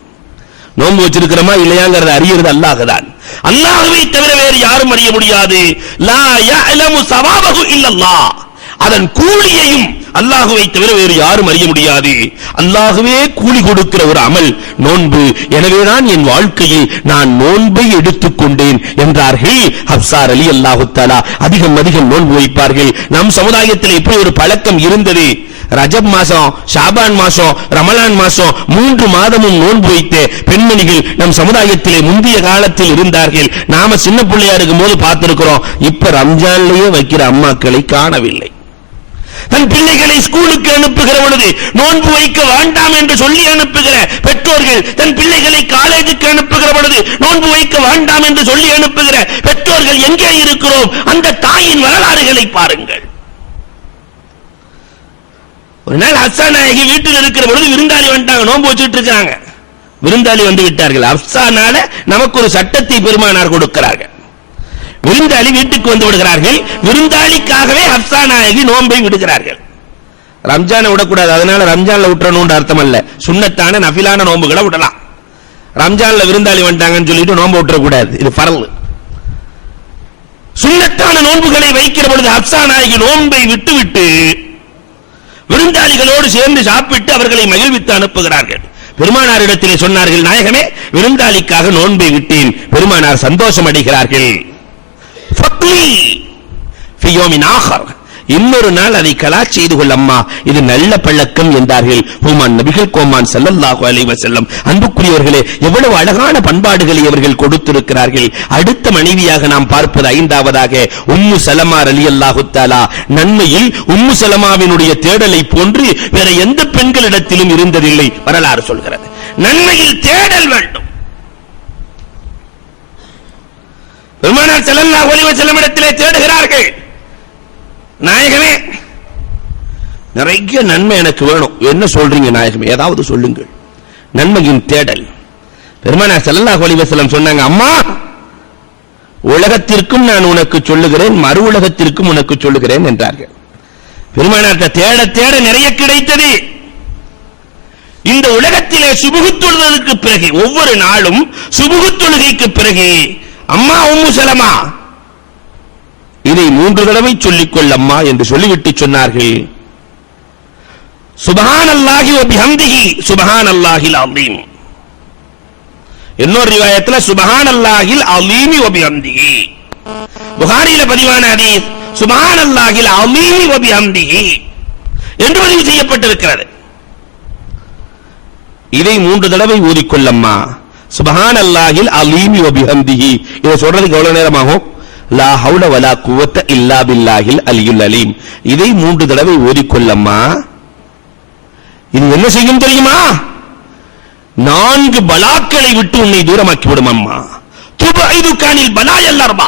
நோன்பு வச்சிருக்கிறோமா இல்லையாங்கிறத அறியறது அல்லாஹ் தான், அல்லாஹ்வை தவிர வேறு யாரும் அறிய முடியாது. லா யஅலமு ஸவாபஹு இல்லல்லாஹ், அதன் கூலியையும் அல்லாஹ்வை தவிர வேறு யாரும் அறிய முடியாது. அல்லாஹ்வே கூலி கொடுக்கிற ஒரு அமல் நோன்பு. எனவேதான் என் வாழ்க்கையில் நான் நோன்பை எடுத்துக்கொண்டேன் என்றார்கள் ஹப்ஸா ரலியல்லாஹு தஆலா. அதிகம் நோன்பு வைப்பார்கள். நம் சமுதாயத்தில் இப்படி ஒரு பழக்கம் இருந்தது. ரஜப் மாசம், ஷாபான் மாசம், ரமலான் மாசம் 3 மாதமும் நோன்பு வைத்த பெண்மணிகள் நம் சமுதாயத்திலே முந்தைய காலத்தில் இருந்தார்கள். நாம சின்ன பிள்ளையா இருக்கும் போது பார்த்திருக்கிறோம். இப்ப ரம்ஜான்லயே வைக்கிற அம்மாக்களை காணவில்லை. தன் பிள்ளைகளை ஸ்கூலுக்கு அனுப்புகிற பொழுது நோன்பு வைக்க வேண்டாம் என்று சொல்லி அனுப்புகிற பெற்றோர்கள், தன் பிள்ளைகளை காலேஜுக்கு அனுப்புகிற பொழுது நோன்பு வைக்க வேண்டாம் என்று சொல்லி அனுப்புகிற பெற்றோர்கள் எங்கே இருக்கிறோம்? அந்த தாயின் வரலாறுகளை பாருங்கள். ஒரு நாள் ஹப்ஸா நாயகி வீட்டில் இருக்கிற பொழுது விருந்தாளி வந்துட்டாங்க, நோன்பு வச்சுட்டு இருக்காங்க. விருந்தாளி வந்து விட்டார்கள். ஹப்ஸானால நமக்கு ஒரு சட்டத்தை பெருமானார் கொடுக்கிறார்கள். விருந்தாளி வீட்டுக்கு வந்து விடுகிறார்கள். விருந்தாளிக்காகவே ஹப்ஸா நாயகி நோன்பை விடுகிறார்கள். ரம்ஜானை விடக்கூடாது, அதனால ரம்ஜான்ல விட்டுறணும்னு அர்த்தம் அல்ல. சுன்னத்தான நஃபிலான நோன்புகளை விடலாம். ரம்ஜான்ல விருந்தாளி வந்துட்டாங்கன்னு சொல்லிட்டு நோன்பு விட்டுறக்கூடாது, இது ஃபர்ல். சுன்னத்தான நோன்புகளை வைக்கிற பொழுது ஹப்ஸா நாயகி நோன்பை விட்டு விருந்தாளிகளோடு சேர்ந்து சாப்பிட்டு அவர்களை மகிழ்வித்து அனுப்புகிறார்கள். பெருமானாரிடத்திலே சொன்னார்கள், நாயகமே, விருந்தாளிக்காக நோன்பை விட்டேன். பெருமானார் சந்தோஷம் அடைகிறார்கள். இன்னொரு நாள் அதை கலா செய்து கொள் அம்மா, இது நல்ல பழக்கம் என்றார்கள் ஹுமான் நபிகள் கோமான் ஸல்லல்லாஹு அலைஹி வஸல்லம். அன்புக்குரியவர்களே, எவ்வளவு அழகான பண்பாடுகளை அவர்கள் கொடுத்திருக்கிறார்கள். அடுத்த மனைவியாக நாம் பார்ப்பது ஐந்தாவதாக உம்மு சலமா ரலியல்லாஹு தஆலா. நன்மையில் உம்மு சலமாவினுடைய தேடலை போன்று வேற எந்த பெண்களிடத்திலும் இருந்ததில்லை வரலாறு சொல்கிறது. நன்மையில் தேடல் வேண்டும். பெருமானார் ஸல்லல்லாஹு அலைஹி வஸல்லம் இடத்திலே தேடுகிறார்கள், நாயகமே நிறைய நன்மை எனக்கு வேணும். என்ன சொல்றீங்க நாயகமே, ஏதாவது சொல்லுங்கள். நன்மையின் தேடல். பெருமானார் ஸல்லல்லாஹு அலைஹி வஸல்லம் சொன்னாங்க, அம்மா உலகத்திற்கும் நான் உனக்கு சொல்லுகிறேன், மறு உலகத்திற்கும் உனக்கு சொல்லுகிறேன் என்றார்கள். பெருமானார் தேட தேட நிறைய கிடைத்தது. இந்த உலகத்திலே சுபுகு தொழுவதற்கு பிறகு, ஒவ்வொரு நாளும் சுபுகு தொழுகைக்கு பிறகு, அம்மா உம்மு சலமா இதை 3 தடவை சொல்லிக்கொள் அம்மா என்று சொல்லிவிட்டு சொன்னார்கள், சுப்ஹானல்லாஹி வ பிஹம்திஹி சுப்ஹானல்லாஹில் அஸீம். இன்னொரு ரிவாயத்தில் சுப்ஹானல்லாஹில் அஸீம் வ பிஹம்திஹி. புகாரியில பதிவான ஹதீஸ் சுப்ஹானல்லாஹில் அஸீம் வ பிஹம்திஹி என்று பதிவு செய்யப்பட்டிருக்கிறது. இதை 3 தடவை ஓதிக்கொள்ளம்மா, சுப்ஹானல்லாஹில் அஸீம் வ பிஹம்திஹி. இதை சொல்றதுக்கு எவ்வளவு நேரமாகும்? லா ஹவுல வலா குவத்த இல்லா பில்லாஹில் அலியுல் அலீம். இதை 3 தடவை ஓதிக்கொள்ளம்மா. இது என்ன செய்யும் தெரியுமா? 4 பலாக்களை விட்டு உன்னை தூரமாக்கி விடும் அம்மா. துபைதுகானில் பலாயல் அர்பா.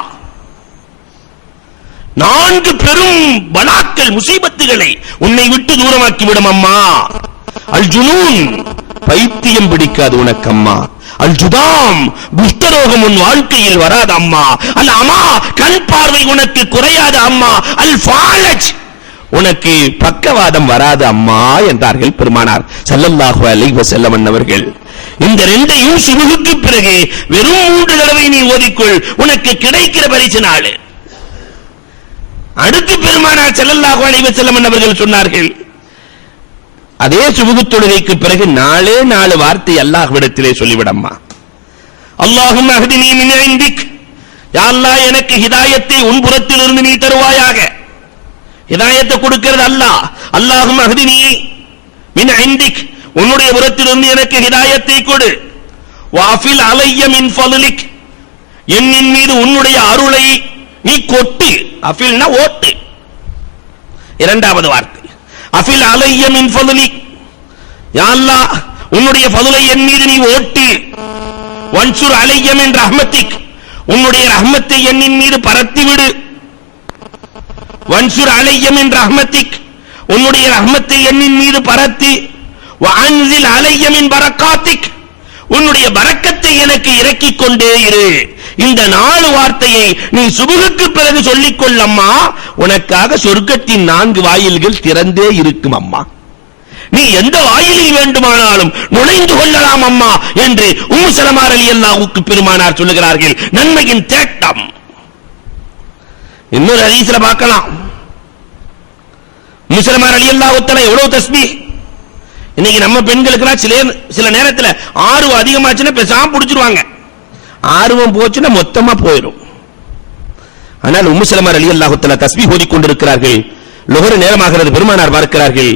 4 பெரும் பலாக்கள், முசீபத்துகளை உன்னை விட்டு தூரமாக்கி விடும் அம்மா. அல் ஜுனூன், பைத்தியம் பிடிக்காது உனக்கு அம்மா. அல் ஜுதாம், குஷ்டரோகம் உன் வாழ்க்கையில் வராது அம்மா. அல் அமா, கண் பார்வை உனக்கு குறையாது அம்மா. அல் ஃபாலஜ், உனக்கு பக்கவாதம் வராது அம்மா என்றார்கள் பெருமானார் ஸல்லல்லாஹு அலைஹி வஸல்லம் அவர்கள். இந்த 2ஐயும் சுபுகுக்கு பிறகு வெறும் 3 தடவை நீ ஓதிக்கொள், உனக்கு கிடைக்கிற பரிசு நாள். அடுத்து பெருமானார் ஸல்லல்லாஹு அலைஹி வஸல்லம் அவர்கள் சொன்னார்கள், அதே சுபுகு தொழுகைக்கு பிறகு 4 வார்த்தை அல்லாஹ்விடத்திலே சொல்லிவிடம்மா. அல்லாஹும்ம அஹ்தினி மின் இன்திக், யா அல்லாஹ் எனக்கு ஹிதாயத்தை உன் புறத்திலிருந்து நீ தருவாயாக. ஹிதாயத்தை கொடுக்கிறது அல்லாஹ். அல்லாஹும்ம அஹ்தினி மின் இன்திக், உன்னுடைய புறத்திலிருந்து எனக்கு ஹிதாயத்தை கொடு. வாஃபில் அலைய மின் ஃபضلிக், என்னின் மீது உன்னுடைய அருளை நீ கொட்டு. அஃபில்னா ஓட்டு. இரண்டாவது வார்த்தை அஃபில் அலைய மின் ஃபضلிக், யா அல்லாஹ் உன்னுடைய ஃபضலை என் மீது நீ ஓட்டு. வன்சுர் அலைய மின் ரஹ்மத்திக், உன்னுடைய ரஹ்மத்தை என்னின் மீது பரத்தி விடு. வன்சுர் அலைய மின் ரஹ்மத்திக், உன்னுடைய ரஹ்மத்தை என்னின் மீது பரத்தி. வஅன்ஸில் அலைய மின் பரக்காத்திக், உன்னுடைய பரக்கத்தை எனக்கு இறக்கிக் கொண்டே இரு. இந்த 4 வார்த்தையை நீ சுபுகுக்கு பிறகு சொல்லிக்கொள் அம்மா, உனக்காக சொர்க்கத்தின் 4 வாயில்கள் திறந்தே இருக்கும் அம்மா. நீ எந்த வாயிலில் வேண்டுமானாலும் நுழைந்து கொள்ளலாம் அம்மா என்று உம்மு சலமா ரலியல்லாஹு பெருமானார் சொல்லுகிறார்கள். நன்மையின் தேட்டம். இன்னொரு ஹதீஸ்ல பார்க்கலாம், உம்மு சலமா ரலியல்லாஹு தஆலா எவ்வளவு தஸ்பீஹ். இன்னைக்கு நம்ம பெண்களுக்கு சில நேரத்தில் ஆர்வம் அதிகமாச்சுன்னா பேசாம புடிச்சிருவாங்க. ஆர்வம் போச்சுன்னா மொத்தமா போயிடும். ஆனால் உம்மு சலமா ரலியல்லாஹு தஆலா தஸ்பீஹ் ஓதிக்கொண்டிருக்கிறார்கள். லுஹர் நேரமாகிறது, பெருமானார் பார்க்கிறார்கள்,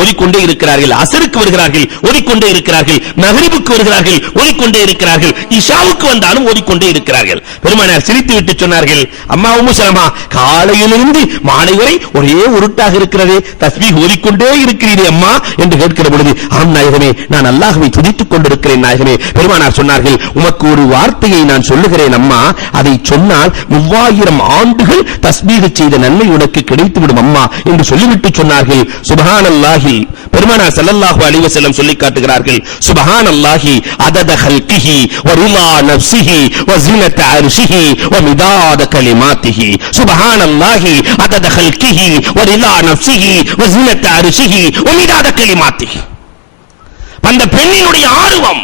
ஓதிக்கொண்டே இருக்கிறார்கள். அசருக்கு வருகிறார்கள், ஓதிக்கொண்டே இருக்கிறார்கள். மக்ரிபுக்கு வருகிறார்கள், ஓதிக்கொண்டே இருக்கிறார்கள். இஷாவுக்கு வந்தாலும் ஓதிக்கொண்டே இருக்கிறார்கள். பெருமானார் சிரித்து விட்டு சொன்னார்கள், அம்மா உம்மு சலமா, காலையிலிருந்து மாலை வரை ஒரே உருட்டாக இருக்கிறதே, தஸ்பீஹ் ஓதிக்கொண்டே இருக்கிறீரே அம்மா என்று கேட்கிற பொழுது, ஆம் நாயகமே, நான் அல்லாஹ்வை துதித்துக் கொண்டிருக்கிறேன் நாயகமே. பெருமானார் சொன்னார்கள், உமக்கு ஒரு வார்த்தையை நான் சொல்லுகிறேன் அம்மா, அதை சொன்னால் 3000 ஆண்டுகள் தஸ்பீஹ் செய்த நன்மை உனக்கு கிடைத்துவிடும் அம்மா என்று சொல்லிவிட்டு சொன்னார்கள். சுப்ஹானல்லாஹ், பெருமானார் ஸல்லல்லாஹு அலைஹி வஸல்லம் சொல்லி காட்டுகிறார்கள், சுப்ஹானல்லாஹி அதத ஹல்கிஹி வ ரிலா நஃப்ஸிஹி வ ஸினத அர்ஷிஹி வ மிதாத கலிமாத்திஹி. சுப்ஹானல்லாஹி அதத ஹல்கிஹி வ ரிலா நஃப்ஸிஹி வ ஸினத அர்ஷிஹி வ மிதாத கலிமாத்திஹி. அந்த பெண்ணினுடைய ஆர்வம்,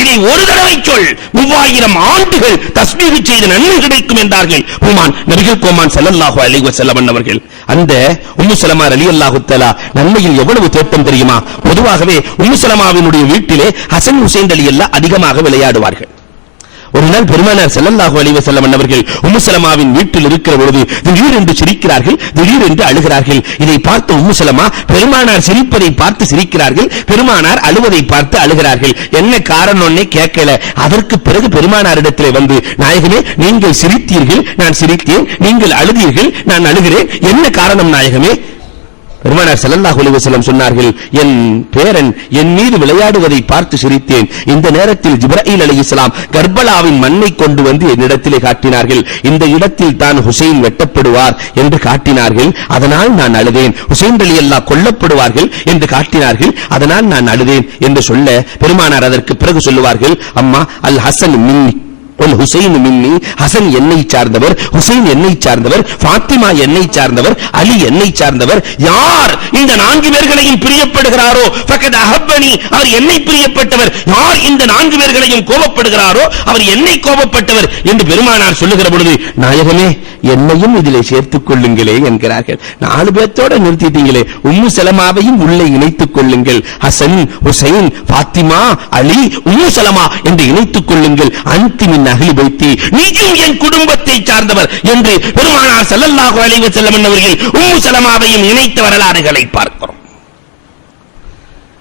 இதை ஒரு தடவை சொல், 3000 ஆண்டுகள் தஸ்பீஹ் செய்த நன்மை கிடைக்கும் என்றார்கள் ஹுமான் நபிகள் கோமான் ஸல்லல்லாஹு அலைஹி வஸல்லம் அவர்கள். அந்த உம்மு சலமா ரலியல்லாஹு தஆலா நன்மையில் எவ்வளவு தேட்டம் தெரியுமா? பொதுவாகவே உம்மு சலமாவினுடைய வீட்டிலே ஹசன் ஹுசைன் ரலியல்லாஹு அதிகமாக விளையாடுவார்கள். ஒரு நாள் பெருமானார் ஸல்லல்லாஹு அலைஹி வஸல்லம் அவர்கள் உம்மு ஸலமாவின் வீட்டில் இருக்கிற பொழுது திடீரென்று சிரிக்கிறார்கள், திடீரென்று அழுகிறார்கள். இதை பார்த்த உம்மு ஸலமா பெருமானார் சிரிப்பதை பார்த்து சிரிக்கிறார்கள், பெருமானார் அழுவதை பார்த்து அழுகிறார்கள். என்ன காரணம்னே கேட்கல. அதற்கு பிறகு பெருமானாரிடத்திலே வந்து, நாயகமே நீங்கள் சிரித்தீர்கள், நான் சிரித்தேன், நீங்கள் அழுதீர்கள், நான் அழுகிறேன், என்ன காரணம் நாயகமே? பெருமானார் ஸல்லல்லாஹு அலைஹி வஸல்லம் சொன்னார்கள், என் பேரன் என் மீது விளையாடுவதை பார்த்து சிரித்தேன். இந்த நேரத்தில் ஜிப்ரீல் அலைஹிஸ்ஸலாம் கர்பலாவின் மண்ணை கொண்டு வந்து என்னிடத்திலே காட்டினார்கள். இந்த இடத்தில் தான் ஹுசைன் வெட்டப்படுவார் என்று காட்டினார்கள், அதனால் நான் அழுதேன். ஹுசைன் ரலியல்லாஹு கொல்லப்படுவார்கள் என்று காட்டினார்கள், அதனால் நான் அழுதேன் என்று சொல்ல பெருமானார் அதற்கு பிறகு சொல்லுவார்கள், அம்மா அல் ஹசன் மின்னி ஹுசைன் மின்னி, ஹசன் என்னை சார்ந்தவர், ஹுசைன் என்னை சார்ந்தவர், ஃபாத்திமா என்னை சார்ந்தவர், அலி என்னை சார்ந்தவர். யார் இந்த 4 பேர்களையும் பிரியப்படுகிறாரோ ஃபகத் அஹப்பனி, அவர் என்னை பிரியப்பட்டவர். யார் இந்த 4 பேர்களையும் கோபப்படுகிறாரோ அவர் என்னை கோபப்பட்டவர் என்று பெருமானார் சொல்லுகிற பொழுது, நாயகமே என்னையும் இதிலே சேர்த்துக் கொள்ளுங்களே என்கிறார்கள். 4 பேர்த்தோட நிறுத்திட்டீங்களே, உம்மு ஸலமாவையும் உள்ளே இணைத்துக் கொள்ளுங்கள். ஹசன், ஹுசைன், ஃபாத்திமா, அலி, உம்மு ஸலமா என்று இணைத்துக் கொள்ளுங்கள். அன்திமின் அஹ்லி பைத்தி, நீயும் என் குடும்பத்தை சார்ந்தவர் என்று பெருமானார் ஸல்லல்லாஹு அலைஹி வஸல்லம் அவர்கள் உம்மு ஸலமாவையும் இணைத்த வரலாறுகளை பார்க்கிறோம்.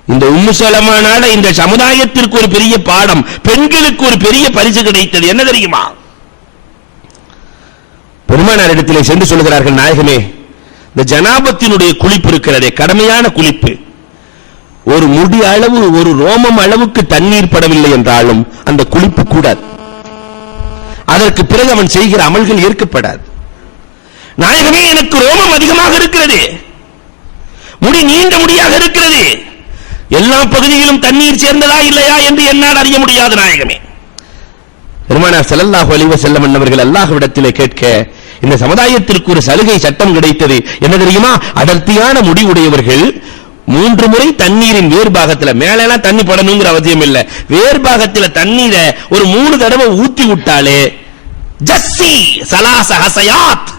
இந்த உம்மு ஸலமானால இந்த சமுதாயத்திற்கு ஒரு பெரிய பாடம், பெண்களுக்கு ஒரு பெரிய பரிசு கிடைத்தது. என்ன தெரியுமா? பெருமானார் இடத்திலே சென்று சொல்கிறார்கள், நாயகமே இந்த ஜனாபத்தினுடைய குளிப்பு இருக்கிறதே, கடமையான குளிப்பு, ஒரு முடி அளவு, ஒரு ரோமம் அளவுக்கு தண்ணீர் படவில்லை என்றாலும் அந்த குளிப்பு கூடாது. அதற்கு பிறகு அவன் செய்கிற அமல்கள் ஏற்கப்படாது. நாயகமே எனக்கு ரோமம் அதிகமாக இருக்கிறது, முடி நீண்ட முடியாக இருக்கிறது, எல்லா பகுதியிலும் தண்ணீர் சேர்ந்ததா இல்லையா என்று என்னால் அறிய முடியாது நாயகமே. பெருமானார் ஸல்லல்லாஹு அலைஹி வஸல்லம் அவர்கள் அல்லாஹ்விடத்திலே கேட்க, இந்த சமுதாயத்திற்கு ஒரு சலுகை சட்டம் கிடைத்தது. என்ன தெரியுமா? அடர்த்தியான முடி உடையவர்கள் 3 முறை தண்ணீரின் வேர்பாகத்துல, மேலெல்லாம் தண்ணி படணுங்கிற அவசியம் இல்ல, வேர்பாகத்துல தண்ணீரை ஒரு 3 தடவை ஊத்தி விட்டாலே ஜஸ்ஸி சலாச ஹஸயாத்,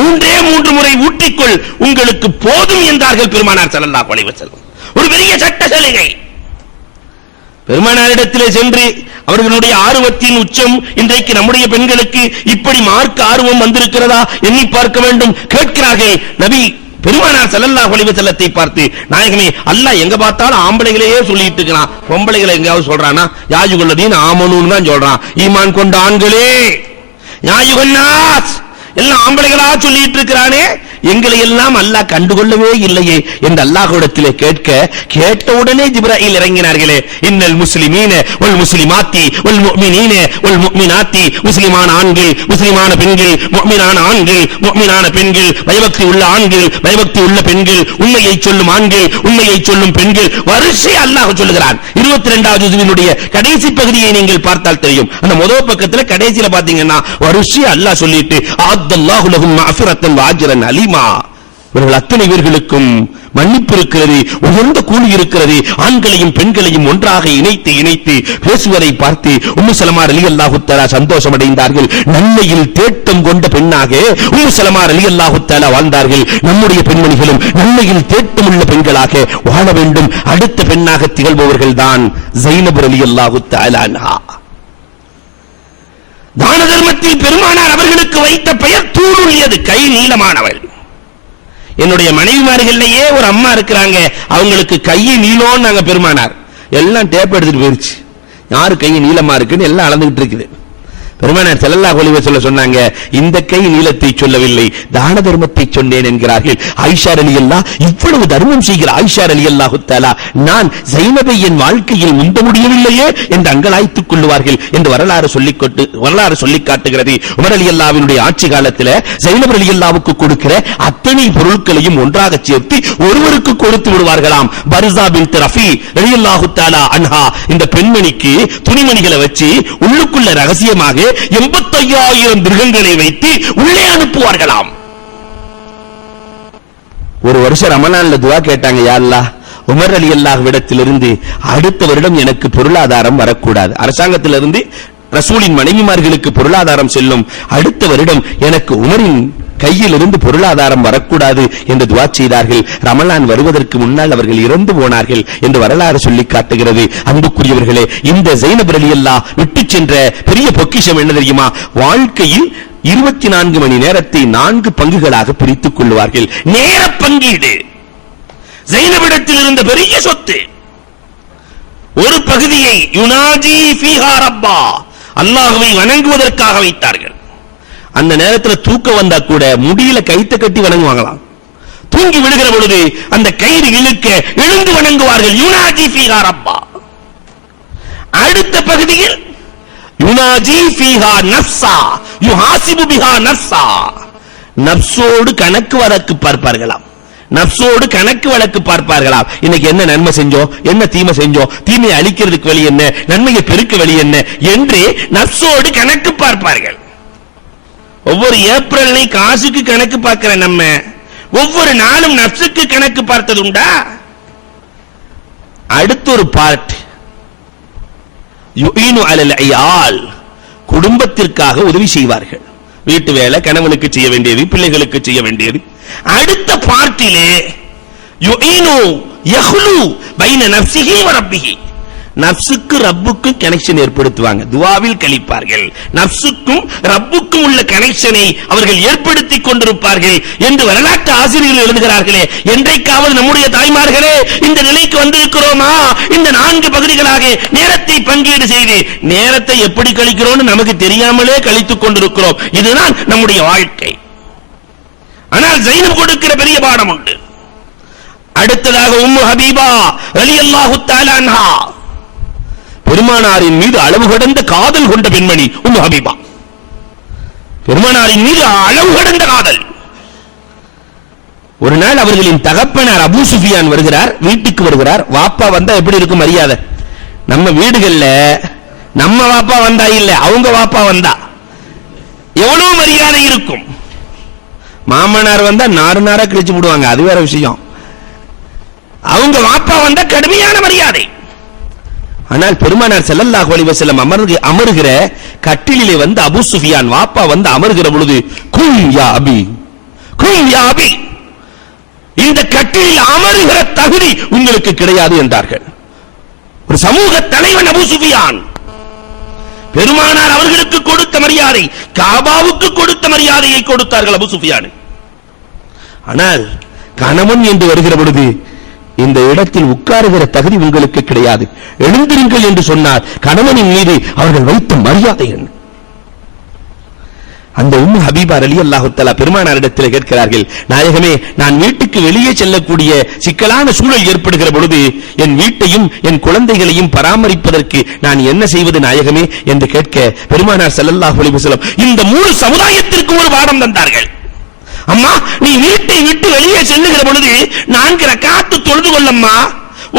3 முறை ஊற்றிக்கொள் உங்களுக்கு போதும் என்றார்கள் பெருமானார் ஸல்லல்லாஹு அலைஹி வஸல்லம். ஒரு பெரிய சட்ட சலுகை. பெருமானாரிடத்திலே சென்று அவர்களுடைய ஆர்வத்தின் உச்சம், இன்றைக்கு நம்முடைய பெண்களுக்கு இப்படி மார்க்க ஆர்வம் வந்திருக்கிறதா எண்ணி பார்க்க வேண்டும். கேட்கிறார்கள். நபி பெருமானார் ஸல்லல்லாஹு அலைஹி வஸல்லத்தை பார்த்து, நாயகமே அல்லாஹ் எங்க பார்த்தாலும் ஆம்பளைகளையே சொல்லிட்டு இருக்கிறான், பொம்பளைகளை எங்கயாவது சொல்றானா? யாயுகல்லதீன் ஆமனூன்னு தான் சொல்றான், ஈமான் கொண்ட ஆண்களே, யாயுகன்னாஸ் எல்லாம் ஆம்பளைகளா சொல்லிட்டு இருக்கிறானே, எங்களை எல்லாம் அல்லாஹ் கண்டுகொள்ளவே இல்லையே என்று அல்லாஹ்விடத்திலே கேட்ட உடனே ஜிப்ரீல் இறங்கினார்களே, இன்னல் முஸ்லிமீன வல் முஸ்லிமாத்தி வல் முஃமினீன வல் முஃமினாத்தி, முஸ்லிமான ஆண்கள், முஸ்லிமான பெண்கள், முஃமினான ஆண்கள், முஃமினான பெண்கள், பயபக்தி உள்ள ஆண்கள், பயபக்தி உள்ள பெண்கள், உண்மையை சொல்லும் ஆண்கள், உண்மையை சொல்லும் பெண்கள், வரிசை அல்லாஹ் சொல்லுகிறான். 22வது ஜுஸ்வினுடைய கடைசி பகுதியை நீங்கள் பார்த்தால் தெரியும். அந்த முதல் பக்கத்துல கடைசியில பாத்தீங்கன்னா வரிசை அல்லாஹ் சொல்லிட்டு, அல்லாஹு லஹும் மஃஃபிரத்தன் வ அஜ்ரன் அலீமா, இவர்கள் அத்தனை பேர்களுக்கும் மன்னிப்பு இருக்கிறது, உயர்ந்த கூலி இருக்கிறது. ஆண்களையும் பெண்களையும் ஒன்றாக இணைத்து பேசுவதை பார்த்து உம்மு ஸலமா ரலியல்லாஹு தஆலா சந்தோஷம் அடைந்தார்கள். நன்மையில் தேட்டம் கொண்ட பெண்ணாக உம்மு ஸலமா ரலியல்லாஹு தஆலா வாழ்ந்தார்கள். நம்முடைய பெண்மணிகளும் நன்மையில் தேட்டம் உள்ள பெண்களாக வாழ வேண்டும். அடுத்த பெண்ணாக திகழ்பவர்கள் தான் ஸைனப் ரலியல்லாஹு தஆலா அன்ஹா. தான தர்மத்தில் பெருமானார் அவர்களுக்கு வைத்த பெயர் தூளுடையது, கை நீளமானவள். என்னுடைய மனைவிமார்கள்லயே ஒரு அம்மா இருக்கிறாங்க, அவங்களுக்கு கையை நீளம் நாங்க பெருமானார் எல்லாம் டேப் எடுத்துட்டு போயிருச்சு, யாரு கை நீளமா இருக்குன்னு எல்லாம் அளந்துகிட்டு இருக்குது. பெருமானார் ஸல்லல்லாஹு அலைஹி வஸல்லம் சொன்னாங்க, இந்த கை நீளத்தை சொல்லவில்லை, தான தர்மத்தை சொன்னேன் என்கிறார்கள். ஆயிஷா ரலியல்லாஹு, இவ்வளவு தர்மம் செய்கிற ஆயிஷா ரலியல்லாஹு தஆலா, நான் ஸைனபை என் வாழ்க்கையில் முந்த முடியவில்லையே என்று அங்கலாய்த்துக் கொள்வார்கள் என்று வரலாறு சொல்லி காட்டுகிறது. உமர் ரலியல்லாஹுவினுடைய ஆட்சி காலத்தில் ஸைனப் ரலியல்லாஹுவுக்கு கொடுக்கிற அத்தனை பொருட்களையும் ஒன்றாக சேர்த்து ஒருவருக்கு கொடுத்து விடுவார்களாம். பர்ஸா பின்த் ரஃபி ரலியல்லாஹு தஆலா அன்ஹா, இந்த பெண்மணிக்கு துணிமணிகளை வச்சு உள்ளுக்குள்ள ரகசியமாக 85,000 திருகங்களை வைத்து உள்ளே அனுப்புவார்களாம். ஒரு வருஷம் ரமலான்ல துஆ கேட்டாங்க, யா அல்லாஹ், உமர் ரலியல்லாஹுவிடத்திலிருந்து அடுத்த வருடம் எனக்கு பொருளாதாரம் வரக்கூடாது, அரசாங்கத்திலிருந்து ரசூலின் மனைவிமார்களுக்கு பொருளாதாரம் செல்லும், அடுத்த வருடம் எனக்கு உமரின் கையில் இருந்து பொருளாதாரம் வரக்கூடாது என்று துஆ செய்தார்கள். ரமலான் வருவதற்கு முன்னால் அவர்கள் இறந்து போனார்கள் என்று வரலாறு சொல்லி காட்டுகிறது. அன்புக்குரியவர்களே, இந்த ஸைனப் ரலியல்லாஹு விட்டு சென்ற பெரிய பொக்கிஷம் என்ன தெரியுமா? வாழ்க்கையில் 24 மணி நேரத்தை 4 பங்குகளாக பிரித்துக் கொள்வார்கள். நேர பங்கீடு ஸைனபிடத்தில் இருந்த பெரிய சொத்து. ஒரு பகுதியை யுனாஜி ஃபீஹா ரப்பா, அல்லாஹ்வை வணங்குவதற்காக வைத்தார்கள். அந்த நேரத்தில் தூக்கம் வந்தா கூட முடியில கைத்த கட்டி வணங்குவாங்களாம். தூங்கி விடுகிற பொழுது அந்த கயிறு இழுக்க எழுந்து வணங்குவார்கள். யுனாஜி ஃபீஹா ரப்பா. அடுத்த பகுதியில் யுனாஜி ஃபீஹா நஃப்ஸா யுஹாசிபு பிஹா நஃப்ஸா, நப்சோடு கணக்கு வழக்கு பார்ப்பார்களாம். நப்சோடு கணக்கு வழக்கு பார்ப்பார்களாம். இன்னைக்கு என்ன நன்மை செஞ்சோம், என்ன தீமை செஞ்சோம், தீமையை அழிக்கிறதுக்கு வழி என்ன, நன்மையை பெருக்க வழி என்ன என்று நப்சோடு கணக்கு பார்ப்பார்கள். ஒவ்வொரு ஏப்ரல் காசுக்கு கணக்கு பார்க்கிற நம்ம ஒவ்வொரு நாளும் நப்சுக்கு கணக்கு பார்த்ததுண்டா? அடுத்த ஒரு பார்ட் யுஈனு அலல் ஐயால், குடும்பத்திற்காக உதவி செய்வார்கள். வீட்டு வேலை, கணவனுக்கு செய்ய வேண்டியது, பிள்ளைகளுக்கு செய்ய வேண்டியது. அடுத்த பார்ட்டிலே யுஈனு யஹ்லு பைன நஃப்ஸிஹி வ ரப்பிஹி, நப்சுக்கு ரப்புக்கும் கனெக்ஷன் ஏற்படுத்துவாங்க, துஆவில் கழிப்பார்கள். நப்சுக்கும் ரப்புக்கும் உள்ள கனெக்ஷனை அவர்கள் ஏற்படுத்திக் கொண்டிருப்பார்கள் என்று வரலாற்று ஆசிரியர்கள் எழுதுகிறார்களே. என்றைக்காவது நம்முடைய தாய்மார்களே இந்த நிலைக்கு வந்திருக்கிறோமா? இந்த 4 பகுதிகளாக நேரத்தை பங்கீடு செய்து நேரத்தை எப்படி கழிக்கிறோம் நமக்கு தெரியாமலே கழித்துக் கொண்டிருக்கிறோம். இதுதான் நம்முடைய வாழ்க்கை. ஆனால் ஸைனப் கொடுக்கிற பெரிய பாடம் உண்டு. அடுத்ததாக உம்மு ஹபீபா ரலியல்லாஹு தஆலா அன்ஹா, பெருமானாரின் மீது அளவு கடந்த காதல் கொண்ட பெண்மணி உம்மு ஹபீபா. பெருமானாரின் மீது அளவு கடந்த காதல். ஒரு நாள் அவர்களின் தகப்பனார் அபூ சுஃபியான் வருகிறார், வீட்டுக்கு வருகிறார். வாப்பா வந்தா எப்படி இருக்கும் மரியாதை? நம்ம வீடுகள்ல நம்ம வாப்பா வந்தா இல்ல, அவங்க வாப்பா வந்தா எவ்வளவு மரியாதை இருக்கும். மாமனார் வந்தா நாறு நாரா கிழிச்சு போடுவாங்க, அது வேற விஷயம். அவங்க வாப்பா வந்தா கடுமையான மரியாதை. ஆனால் பெருமானார் ஸல்லல்லாஹு அலைஹி வஸல்லம் அமருகிற கட்டிலிலே வந்து அபூ சுஃபியான் வாப்பா வந்து அமருகிற பொழுது, கும் யா அபி, கும் யா அபி, இந்த கட்டிலில் அமருகிற தகுதி உங்களுக்கு கிடையாது என்றார்கள். ஒரு சமூக தலைவன் அபூ சுஃபியான். பெருமானார் அவர்களுக்கு கொடுத்த மரியாதை, காபாவுக்கு கொடுத்த மரியாதையை கொடுத்தார்கள் அபூ சுஃபியான். ஆனால் கணவன் என்று வருகிற பொழுது, இந்த இடத்தில் உட்காருகிற தகுதி உங்களுக்கு கிடையாது, எழுந்திருங்கள் என்று சொன்னார். கணவனின் மீது அவர்கள் வைத்த மரியாதை என்ன? அந்த உம்மு ஹபீபா ரலியல்லாஹு தஆலா பெருமானாரிடத்தில் கேட்கிறார்கள், நாயகமே, நான் வீட்டுக்கு வெளியே செல்லக்கூடிய சிக்கலான சூழல் ஏற்படுகிற பொழுது என் வீட்டையும் என் குழந்தைகளையும் பராமரிப்பதற்கு நான் என்ன செய்வது நாயகமே என்று கேட்க, பெருமானார் ஸல்லல்லாஹு அலைஹி வஸல்லம் இந்த 3 சமுதாயத்திற்கு ஒரு பாடம் தந்தார்கள். அம்மா, நீ வீட்டை விட்டு வெளியே செல்லுகிற பொழுது 4 ரக்காத்து தொழுது கொள்ளம்மா.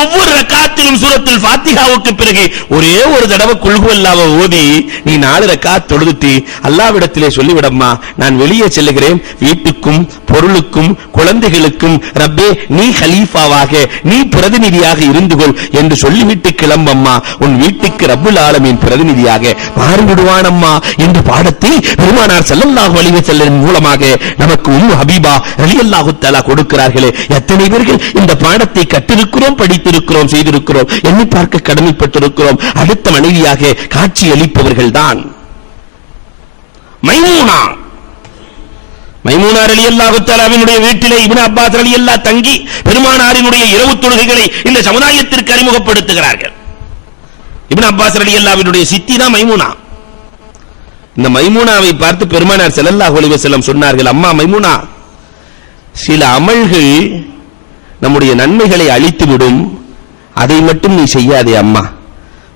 ஒவ்வொரு ரக்காத்திலும் சூரத்துல் ஃபாத்திஹாவுக்கு பிறகு ஒரே ஒரு தடவை குல் ஹுவல்லாஹ் ஓதி நீ 4 ரக்காத் தொழுதுட்டு அல்லாஹ்விடத்திலே சொல்லிவிடம்மா, நான் வெளியே செல்லுகிறேன், வீட்டுக்கும் பொருளுக்கும் குழந்தைகளுக்கும் ரப்பே நீ கலீஃபாவாக, நீ பிரதிநிதியாக இருந்து கொள் என்று சொல்லிவிட்டு கிளம்பம்மா, உன் வீட்டுக்கு ரப்புல் ஆலமீன் பிரதிநிதியாக மாறிவிடுவானம்மா என்று பாடத்தை பெருமானார் ஸல்லல்லாஹு அலைஹி வஸல்லம் மூலமாக நமக்கு உம்மு ஹபீபா ரலியல்லாஹு தஆலா கொடுக்கிறார்களே. எத்தனை பேர்கள் இந்த பாடத்தை கற்றிருக்கிறோம், படித்திருக்கிறோம், செய்திருக்கிறோம், எண்ணி பார்க்க கடமைப்பட்டிருக்கிறோம். அடுத்த மனைவியாக காட்சி அளிப்பவர்கள் தான் மைமூனா. மைமூனா ரலியல்லாஹு தஆலாவினுடைய வீட்டிலே இப்னு அப்பாஸ் ரலியல்லாஹு தங்கி பெருமானாரினுடைய இரவு தொழுகைகளை இந்த சமுதாயத்திற்கு அறிமுகப்படுத்துகிறார்கள். இப்னு அப்பாஸ் ரலியல்லாஹுவினுடைய சித்தி தான் மைமூனா. இந்த மைமூனாவை பார்த்து பெருமானார் ஸல்லல்லாஹு அலைஹி வஸல்லம் சொன்னார்கள், அம்மா மைமூனா, சில அமல்கள் நம்முடைய நன்மைகளை அழித்துவிடும், அதை மட்டும் நீ செய்யாதே அம்மா.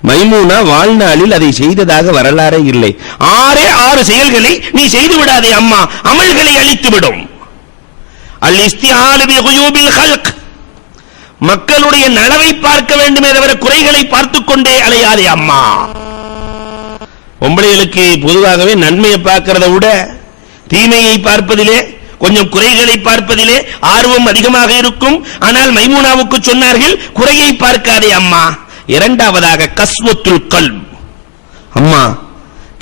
மைமூனா வாழ்நாளில் அதை செய்ததாக வரலாறே இல்லை. 6 செயல்களை நீ செய்து விடாதே அம்மா, அமல்களை அழித்துவிடும். அல் இஸ்திஹால் பி குயூபில் ஹல்க், மக்களுடைய நலவை பார்க்க வேண்டுமே தவிர குறைகளை பார்த்துக் கொண்டே அலையாதே அம்மா. பொம்பளைகளுக்கு பொதுவாகவே நன்மையை பார்க்கிறத விட தீமையை பார்ப்பதிலே, கொஞ்சம் குறைகளை பார்ப்பதிலே ஆர்வம் அதிகமாக இருக்கும். ஆனால் மைமூனாவுக்கு சொன்னார்கள், குறையை பார்க்காதே அம்மா. இரண்டாவதாக கஸ்வத்துல் கல்ப், அம்மா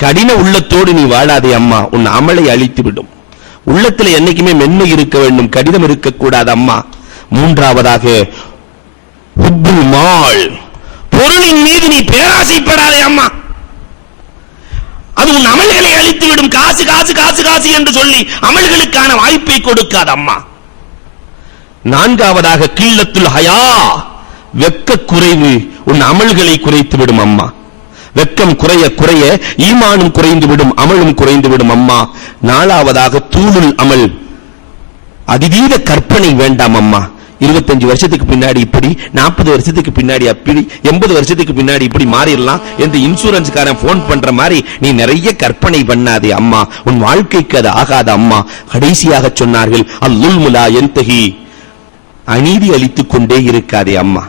கடின உள்ளத்தோடு நீ வாழாதே அம்மா, உன் அமலை அழித்து விடும். உள்ளத்துல என்னைக்குமே மென்மை இருக்க வேண்டும், கடிதம் இருக்கக்கூடாது அம்மா. மூன்றாவதாக ஹுப்புல் மால், பொருளின் மீது நீ பேராசைப்படாதே அம்மா. அது உன் அமல்களை அழித்து விடும். காசு காசு காசு காசு என்று சொல்லி அமல்களுக்கான வாய்ப்பை கொடுக்காத அம்மா. நான்காவதாக கில்லத்துல் ஹயா, வெக்க குறைவு உன் அமல்களை குறைத்து விடும் அம்மா. வெக்கம் குறைய குறைய ஈமானும் குறைந்து விடும், அமலும் குறைந்து விடும் அம்மா. நாலாவதாக தூளுல் அமல், அதிதீத கற்பனை வேண்டாம் அம்மா. 25 வருஷத்துக்கு பின்னாடி இப்படி, 40 வருஷத்துக்கு பின்னாடி அப்படி, 80 வருஷத்துக்கு பின்னாடி இப்படி மாறிடலாம் என்று இன்சூரன்ஸ்காரன் போன் பண்ற மாதிரி நீ நிறைய கற்பனை பண்ணாதே அம்மா. உன் வாழ்க்கைக்கு அது ஆகாத அம்மா. கடைசியாக சொன்னார்கள் அல்-லுல்மு லா யன்தஹி, அநீதி அளித்துக் கொண்டே இருக்காதே அம்மா,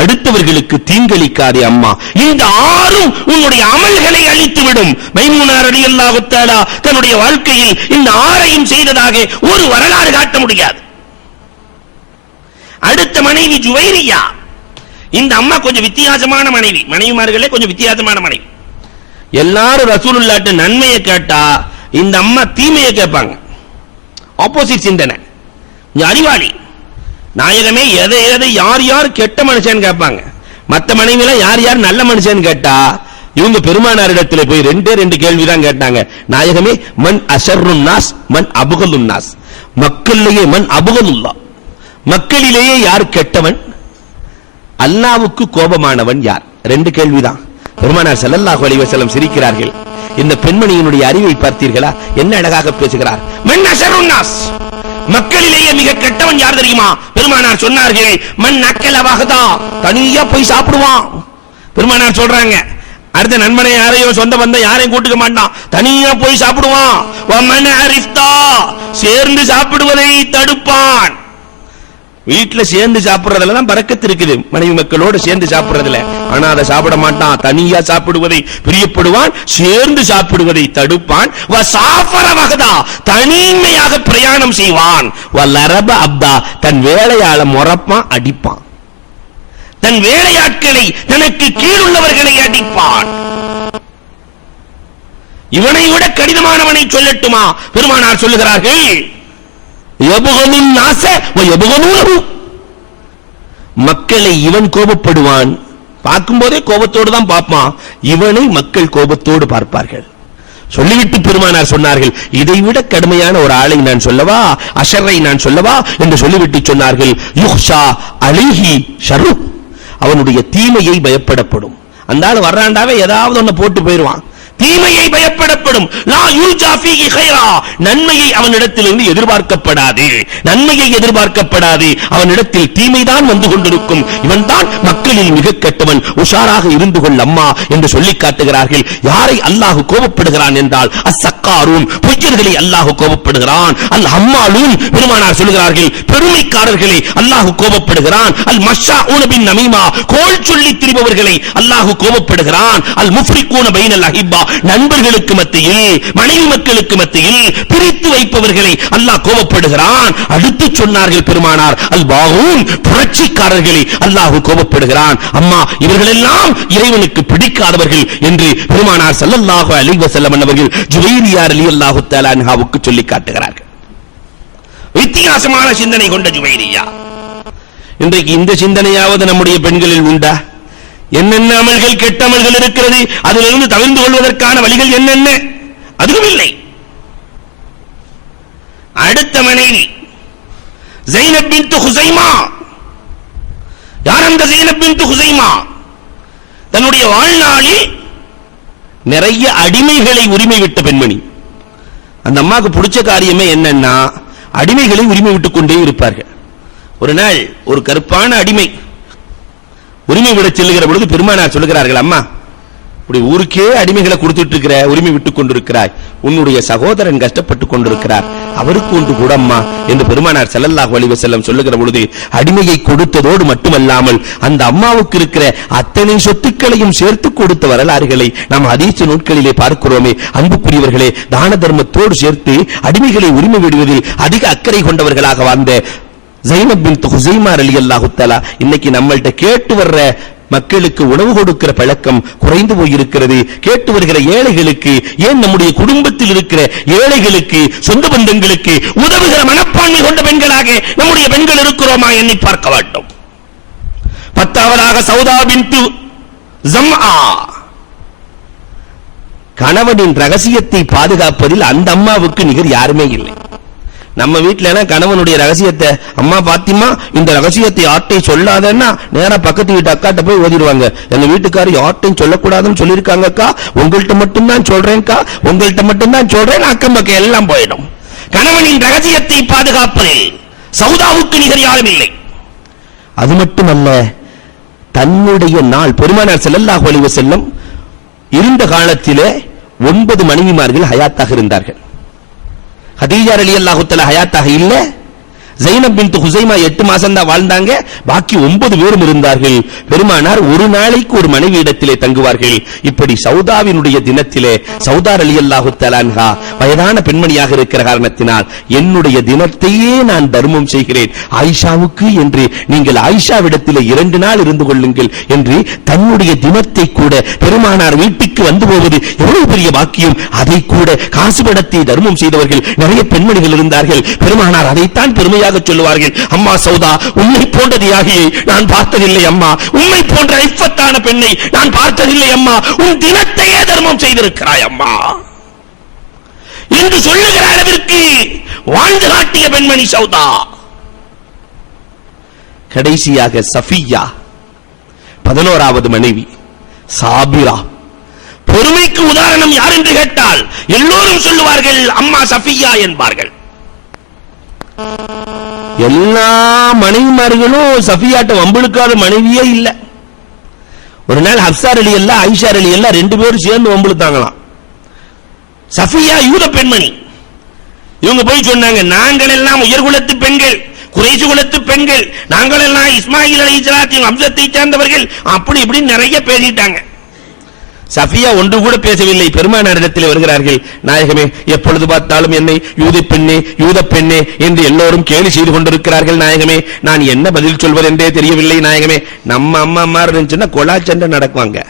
அடுத்தவர்களுக்கு தீங்களிக்காதே அம்மா. இந்த ஆறும் உன்னுடைய அமல்களை அழித்துவிடும். மைமூனா ரலியல்லாஹு தஆலா தன்னுடைய வாழ்க்கையில் இந்த ஆறையும் செய்ததாக ஒரு வரலாறு காட்ட முடியாது. அடுத்த மனைவி ஜுவைரியா. இந்த அம்மா கொஞ்சம் வித்தியாசமான மனைவி, மனைவிமார்களே கொஞ்சம் வித்தியாசமான மனைவி. எல்லாரும் ரசூலுல்லாஹ்ட்ட நன்மையை கேட்டா இந்த அம்மா தீமையை கேட்பாங்க. ஆப்போசிட் சிந்தனை. அறிவாளி. நாயகமே எதை எதை யார் யார் கெட்ட மனுஷன் கேட்பாங்க. மத்த மனைவில யார் யார் நல்ல மனுஷன் கேட்டா இவங்க பெருமானாரிடத்தில் போய் ரெண்டு கேள்விதான் கேட்டாங்க. நாயகமே மன் அஷர்ருன் நாஸ் மன் அபுகலுன் நாஸ், மக்களிலேயே மன் அபுகலுல்லா, மக்களிலேயே யார் கெட்டவன், அல்லாஹ்வுக்கு கோபமானவன் யார். 2 கேள்விதான். பெருமானார் ஸல்லல்லாஹு அலைஹி வஸல்லம் சிரிக்கிறார்கள். இந்த பெண்மணியினுடைய அறிவை பார்த்தீர்களா? என்ன அழகாக பேசுகிறார். மன் அஷர்ருன் நாஸ், மக்களிலேயே மிக கெட்டவன் யார் தெரியுமா? பெருமானார் சொன்னார்கள் மன் அக்கல வஹதா, தனியா போய் சாப்பிடுவான். பெருமானார் சொல்றாங்க அடுத்த நண்பனை யாரையோ சொந்த பந்த யாரையும் கூட்டுக்க மாட்டான், தனியா போய் சாப்பிடுவான். வ மன் அரிஃப்தா, சேர்ந்து சாப்பிடுவதை தடுப்பான். வீட்டுல சேர்ந்து சாப்பிடுறதுல தான் பரக்கத்து இருக்குது, மனைவி மக்களோடு சேர்ந்து சாப்பிடுறதுல. ஆனா அதை சாப்பிட மாட்டான், தனியா சாப்பிடுவதை பிரியப்படுவான், சேர்ந்து சாப்பிடுவதை தடுப்பான். வசாஃபர வஹதா, தனிமையாக பிரயாணம் செய்வான். வலரப அப்தா, தன் வேலையாள முறப்பான், அடிப்பான். தன் வேலையாட்களை, தனக்கு கீழுள்ளவர்களை அடிப்பான். இவனை விட கடினமானவனை சொல்லட்டுமா? பெருமானார் சொல்லுகிறார்கள் மக்களை இவன் கோபப்படுவான், பார்க்கும் போதே கோபத்தோடு தான் பார்ப்பான், இவனை மக்கள் கோபத்தோடு பார்ப்பார்கள். சொல்லிவிட்டு பெருமானார் சொன்னார்கள் இதைவிட கடுமையான ஒரு ஆளை நான் சொல்லவா, அஷரை நான் சொல்லவா என்று சொல்லிவிட்டு சொன்னார்கள் யுஹ்ஷா அலைஹி ஷர்ரு, அவனுடைய தீமையை பயப்படப்படும். அந்த ஆள் வர்றாண்டாவே ஏதாவது ஒண்ணு போட்டு போயிடுவான், தீமையை பயப்படப்படும். லா யூஜா ஃபீஹி கைரா, நன்மையை அவனிடத்திலிருந்து எதிர்பார்க்கப்படாது, நன்மையை எதிர்பார்க்கப்படாது, அவனிடத்தில் தீமைதான் வந்து கொண்டிருக்கும். இவன் தான் மக்களில் மிக கெட்டவன், உஷாராக இருந்து கொள் அம்மா என்று சொல்லி காட்டுகிறார்கள். யாரை அல்லாஹ் கோபப்படுகிறான் என்றால் அஸ்ஸக்காரூன், பொய்யர்களை அல்லாஹ் கோபப்படுகிறான். அல் ஹம்மாலூன், பெருமானார் சொல்கிறார்கள் பெருமைக்காரர்களை அல்லாஹ் கோபப்படுகிறான். அல் மஷ்ஷாஊன பின் நமீமா, கோல் சொல்லி திரிபவர்களை அல்லாஹ் கோபப்படுகிறான். அல் முஃப்ரிகூன பைனல் அஹிப்பா, நண்பர்களுக்கு மத்தியில், மனைவி மக்களுக்கு மத்தியில் பிரித்து வைப்பவர்களை அல்லாஹ் கோபப்படுகிறான். அடுத்து சொன்னார்கள் பெருமானார் அல் பாகூன், புரட்சிக்காரர்களை அல்லாஹ் கோபப்படுகிறான். அம்மா இவர்களெல்லாம் இறைவனுக்கு பிடிக்காதவர்கள் என்று பெருமானார் ஸல்லல்லாஹு அலைஹி வஸல்லம் அவர்கள் ஜுவைரியா ரலியல்லாஹு தஆலா அன்ஹாவுக்கு சொல்லி காட்டுகிறார்கள். வித்தியாசமான சிந்தனை கொண்ட ஜுவைரியா. இன்றைக்கு இந்த சிந்தனையாவது நம்முடைய பெண்களில் உண்டா? என்னென்ன அமல்கள் கெட்ட அமல்கள் இருக்கிறது, அதிலிருந்து தவிர்த்து கொள்வதற்கான வழிகள் என்னென்ன, அதுவும் இல்லை. அடுத்த மனைவி ஸைனப் பின்த் ஹுஸைமா. யார் அந்த ஸைனப் பின்த் ஹுஸைமா? தன்னுடைய வாழ்நாளில் நிறைய அடிமைகளை உரிமை விட்ட பெண்மணி. அந்த அம்மாவுக்கு பிடிச்ச காரியமே என்னன்னா அடிமைகளை உரிமை விட்டுக் கொண்டே இருப்பார்கள். ஒரு நாள் ஒரு கருப்பான அடிமை உரிமை விட செல்லுகிற பொழுது பெருமானார் சொல்லுகிறார்கள் அம்மா இப்படி ஊருக்கே அடிமைகளை கொடுத்துட்டு இருக்கிற, உரிமை விட்டுக் கொண்டிருக்கிறாய், உன்னுடைய சகோதரன் கஷ்டப்பட்டுக் கொண்டிருக்கிறார், அவருக்கு ஒன்று கூட அம்மா என்று பெருமானார் ஸல்லல்லாஹு அலைஹி வஸல்லம் சொல்லுகிற பொழுது அடிமையை கொடுத்ததோடு மட்டுமல்லாமல் அந்த அம்மாவுக்கு இருக்கிற அத்தனை சொத்துக்களையும் சேர்த்து கொடுத்த வரலாறுகளை நாம் ஹதீஸ் நூல்களிலே பார்க்கிறோமே. அன்புக்குரியவர்களே, தான தர்மத்தோடு சேர்த்து அடிமைகளை உரிமை விடுவதில் அதிக அக்கறை கொண்டவர்களாக வாழ்ந்த ஸைனப் பின்த் ஹுஸைமா ரலியல்லாஹு தஆலா இன்னைக்கு நம்மள்ட்ட கேட்டு வர்ற மக்களுக்கு உணவு கொடுக்கிற பழக்கம் குறைந்து போயிருக்கிறது. கேட்டு வருகிற ஏழைகளுக்கு, ஏன் நம்முடைய குடும்பத்தில் இருக்கிற ஏழைகளுக்கு, சொந்த பந்தங்களுக்கு உதவுகிற மனப்பான்மை கொண்ட பெண்களாக நம்முடைய பெண்கள் இருக்கிறோமா எண்ணி பார்க்க வேண்டும். 10ஆவதாக சௌதா பின்த் ஜம்ஆ, கணவனின் ரகசியத்தை பாதுகாப்பதில் அந்த அம்மாவுக்கு நிகர் யாருமே இல்லை. நம்ம வீட்டுல கணவனுடைய ரகசியத்தை, அம்மா பாத்திமா இந்த ரகசியத்தை யார்ட்டை சொல்லாதன்னா நேரா பக்கத்து வீட்டு அக்காட்ட போய் ஓதிடுவாங்க. எங்க வீட்டுக்காரர் யார்ட்டையும் சொல்லக்கூடாதுன்னு சொல்லியிருக்காங்க அக்கா, உங்கள்கிட்ட மட்டும்தான் சொல்றேன்க்கா, உங்கள்கிட்ட மட்டும்தான் சொல்றேன், அக்கம் பக்கம் எல்லாம் போயிடும். கணவனின் ரகசியத்தை பாதுகாப்பதில் சௌதாவுக்கு நிகர் யாரும் இல்லை. அது மட்டுமல்ல, தன்னுடைய நாள், பெருமானார் ஸல்லல்லாஹு அலைஹி வஸல்லம் இருந்த காலத்திலே 9 மனைவிமார்கள் ஹயாத்தாக இருந்தார்கள். ஹதீஜா ரலியல்லாஹு தஆலா ஹயாத்தாக இல்ல. ஜைனப் பின்த் ஹுசைமா 8 மாசம் தான் வாழ்ந்தாங்க. பாக்கி 9 பேரும் இருந்தார்கள். பெருமானார் ஒரு நாளைக்கு ஒரு மனைவி இடத்திலே தங்குவார்கள். இப்படி சௌதாவினுடைய தினத்திலே சௌதா ரலியல்லாஹு தஆலா அன்ஹா வயதான பெண்மணியாக இருக்கிற காரணத்தினால், என்னுடைய தினத்தையே நான் தர்மம் செய்கிறேன் ஆயிஷாவுக்கு என்று, நீங்கள் ஆயிஷாவிடத்திலே 2 நாள் இருந்து கொள்ளுங்கள் என்று தன்னுடைய தினத்தை கூட, பெருமானார் வீட்டுக்கு வந்து போவது எவ்வளவு பெரிய பாக்கியம், அதை கூட காசு படத்தை தர்மம் செய்தவர்கள் நிறைய பெண்மணிகள் இருந்தார்கள். பெருமானார் அதைத்தான் பெருமையாக சொல்லுவார்கள். அம்மா சௌதா, உன்னை போன்ற தியாகியை நான் பார்த்ததில்லை அம்மா, உன்னை போன்ற இஃபத்தான பெண்ணை நான் பார்த்ததில்லை அம்மா, உன் தினத்தையே தர்மம் செய்திருக்கிறாய் அம்மா என்று சொல்லுகிற அளவிற்கு வாழ்ந்து காட்டிய பெண்மணி சௌதா. கடைசியாக சஃபியா, 11வது மனைவி சாபிரா. பொறுமைக்கு உதாரணம் யார் என்று கேட்டால் எல்லோரும் சொல்லுவார்கள் அம்மா சஃபியா என்பார்கள். எல்லா மனைவிமார்களும் சஃபியாட்ட வம்பிழுக்காத மனைவியே இல்ல. ஒரு நாள் ஹப்ஸா ரலியல்லாஹு ஆயிஷா ரலியல்லாஹு 2 பேரும் சேர்ந்து வம்பிழுத்தாங்களாம். சஃபியா யூத பெண்மணி. இவங்க போய் சொன்னாங்க, நாங்கள் எல்லாம் உயர்குலத்து பெண்கள், குறைஷ் குலத்து பெண்கள், நாங்கள் எல்லாம் இஸ்மாயில் அலைஹிஸ்ஸலாத்தின் வம்சத்தை சேர்ந்தவர்கள், அப்படி இப்படி நிறைய பேசிட்டாங்க. சஃபியா ஒன்று கூட பேசவில்லை. பெருமானாரிடத்தில் வருகிறார்கள், நாயகமே எப்பொழுது பார்த்தாலும் என்னை யூத பெண்ணே யூத பெண்ணே என்று எல்லோரும் கேலி செய்து கொண்டிருக்கிறார்கள் நாயகமே, நான் என்ன பதில் சொல்வது என்றே தெரியவில்லை நாயகமே. நம்ம அம்மா மாதிரி இருந்துச்சுன்னா கொலா சண்டை நடக்குவாங்க.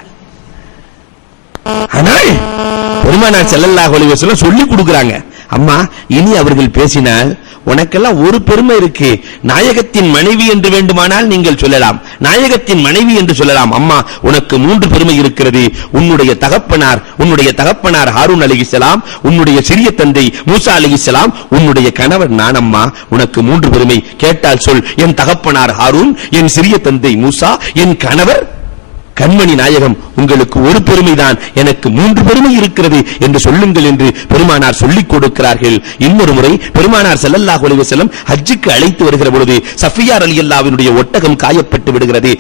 ஆனால் பெருமானார் ஸல்லல்லாஹு அலைஹி வஸல்லம் சொல்லி கொடுக்கிறாங்க, அம்மா இனி அவர்கள் பேசினால் உனக்கெல்லாம் ஒரு பெருமை இருக்கு, நாயகத்தின் மனைவி என்று வேண்டுமானால் நீங்கள் சொல்லலாம், நாயகத்தின் மனைவி என்று சொல்லலாம். அம்மா உனக்கு 3 பெருமை இருக்கிறது. உன்னுடைய தகப்பனார் ஹாரூன் அலைஹிஸ்ஸலாம், உன்னுடைய சிறிய தந்தை மூசா அலைஹிஸ்ஸலாம், உன்னுடைய கணவர் நான். அம்மா உனக்கு 3 பெருமை. கேட்டால் சொல், என் தகப்பனார் ஹாரூன், என் சிறிய தந்தை மூசா, என் கணவர் கண்மணி நாயகம். உங்களுக்கு ஒரு பெருமைதான், எனக்கு 3 பெருமை இருக்கிறது என்று சொல்லுங்கள் என்று பெருமானார் சொல்லிக் கொடுக்கிறார்கள். இன்னொரு முறை பெருமானார் ஸல்லல்லாஹு அலைஹி வஸல்லம் ஹஜ்ஜுக்கு அழைத்து வருகிற பொழுது சஃபியா ரலியல்லாஹுவினுடைய ஒட்டகம் காயப்பட்டு விடுகிறது.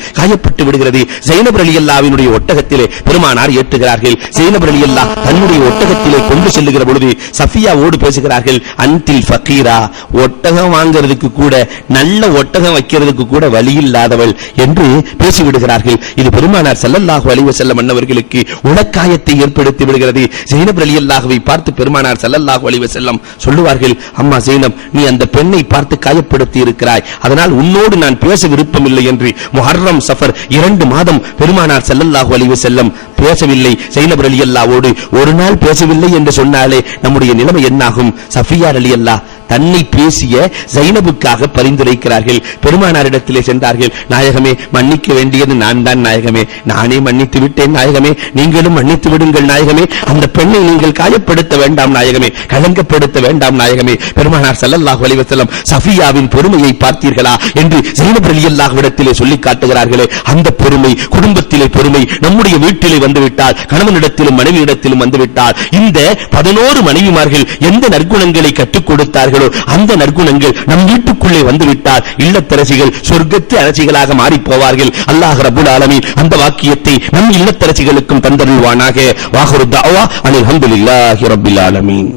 ஸைனப் ரலியல்லாஹுவினுடைய ஒட்டகத்திலே பெருமானார் ஏற்றுகிறார்கள். ஸைனப் ரலியல்லாஹு தன்னுடைய ஒட்டகத்திலே கொண்டு செல்லுகிற பொழுது சஃபியாவோடு பேசுகிறார்கள், அன்தில் ஃபகீரா, ஒட்டகம் வாங்கிறதுக்கு கூட, நல்ல ஒட்டகம் வைக்கிறதுக்கு கூட வழி இல்லாதவள் என்று பேசிவிடுகிறார்கள். இது பெருமானார் ஸல்லல்லாஹு அலைஹி வஸல்லம் அன்னவர்களுக்கு உலக்காயத்தை ஏற்படுத்தி விடுகிறது. ஸைனப் ரலியல்லாஹுவை பார்த்து பெருமானார் ஸல்லல்லாஹு அலைஹி வஸல்லம் சொல்லுவார்கள், அம்மா ஸைனப், நீ அந்த பெண்ணை பார்த்து காயப்படுத்தி இருக்கிறாய், அதனால் உன்னோடு நான் பேச விருப்பமில்லை என்று முஹர்ரம் சஃபர் 2 மாதம் பெருமானார் ஸல்லல்லாஹு அலைஹி வஸல்லம் பேசவில்லை. ஸைனப் ரலியல்லாஹோடு ஒரு நாள் பேசவில்லை என்று சொன்னாலே நம்முடைய நிலைமை என்னாகும்? சஃபியா ரலியல்லாஹ் தன்னை பேசிய ஸைனபுக்காக பரிந்துரைக்கிறார்கள். பெருமானாரிடத்திலே சென்றார்கள், நாயகமே மன்னிக்க வேண்டியது நான் தான் நாயகமே, நானே மன்னித்து விட்டேன் நாயகமே, நீங்களும் மன்னித்து விடுங்கள் நாயகமே, அந்த பெண்ணை நீங்கள் காயப்படுத்த வேண்டாம் நாயகமே, களங்கப்படுத்த வேண்டாம் நாயகமே. பெருமானார் ஸல்லல்லாஹு அலைஹி வஸல்லம் சஃபியாவின் பொறுமையை பார்த்தீர்களா என்று ஸைனப் ரலியல்லாஹுவிடத்திலே சொல்லி காட்டுகிறார்களே, அந்த பொறுமை, குடும்பத்திலே பொறுமை நம்முடைய வீட்டிலே வந்துவிட்டால், கணவனிடத்திலும் மனைவியிடத்திலும் வந்துவிட்டால், இந்த 11 மனைவிமார்கள் எந்த நற்குணங்களை கற்றுக் கொடுத்தார்கள், அந்த நற்குணங்கள் நம் வீட்டுக்குள்ளே வந்துவிட்டால் இல்லத்தரசிகள் சொர்க்கத்து அரசிகளாக மாறி போவார்கள். அல்லாஹ் ரப்பல் ஆலமீன் அந்த வாக்கியத்தை நம் இல்லத்தரசிகளுக்கும் தந்தருள்வானாக. வாஹிரு தஅவா அனில் ஹம்துலில்லாஹி ரப்பில் ஆலமீன்.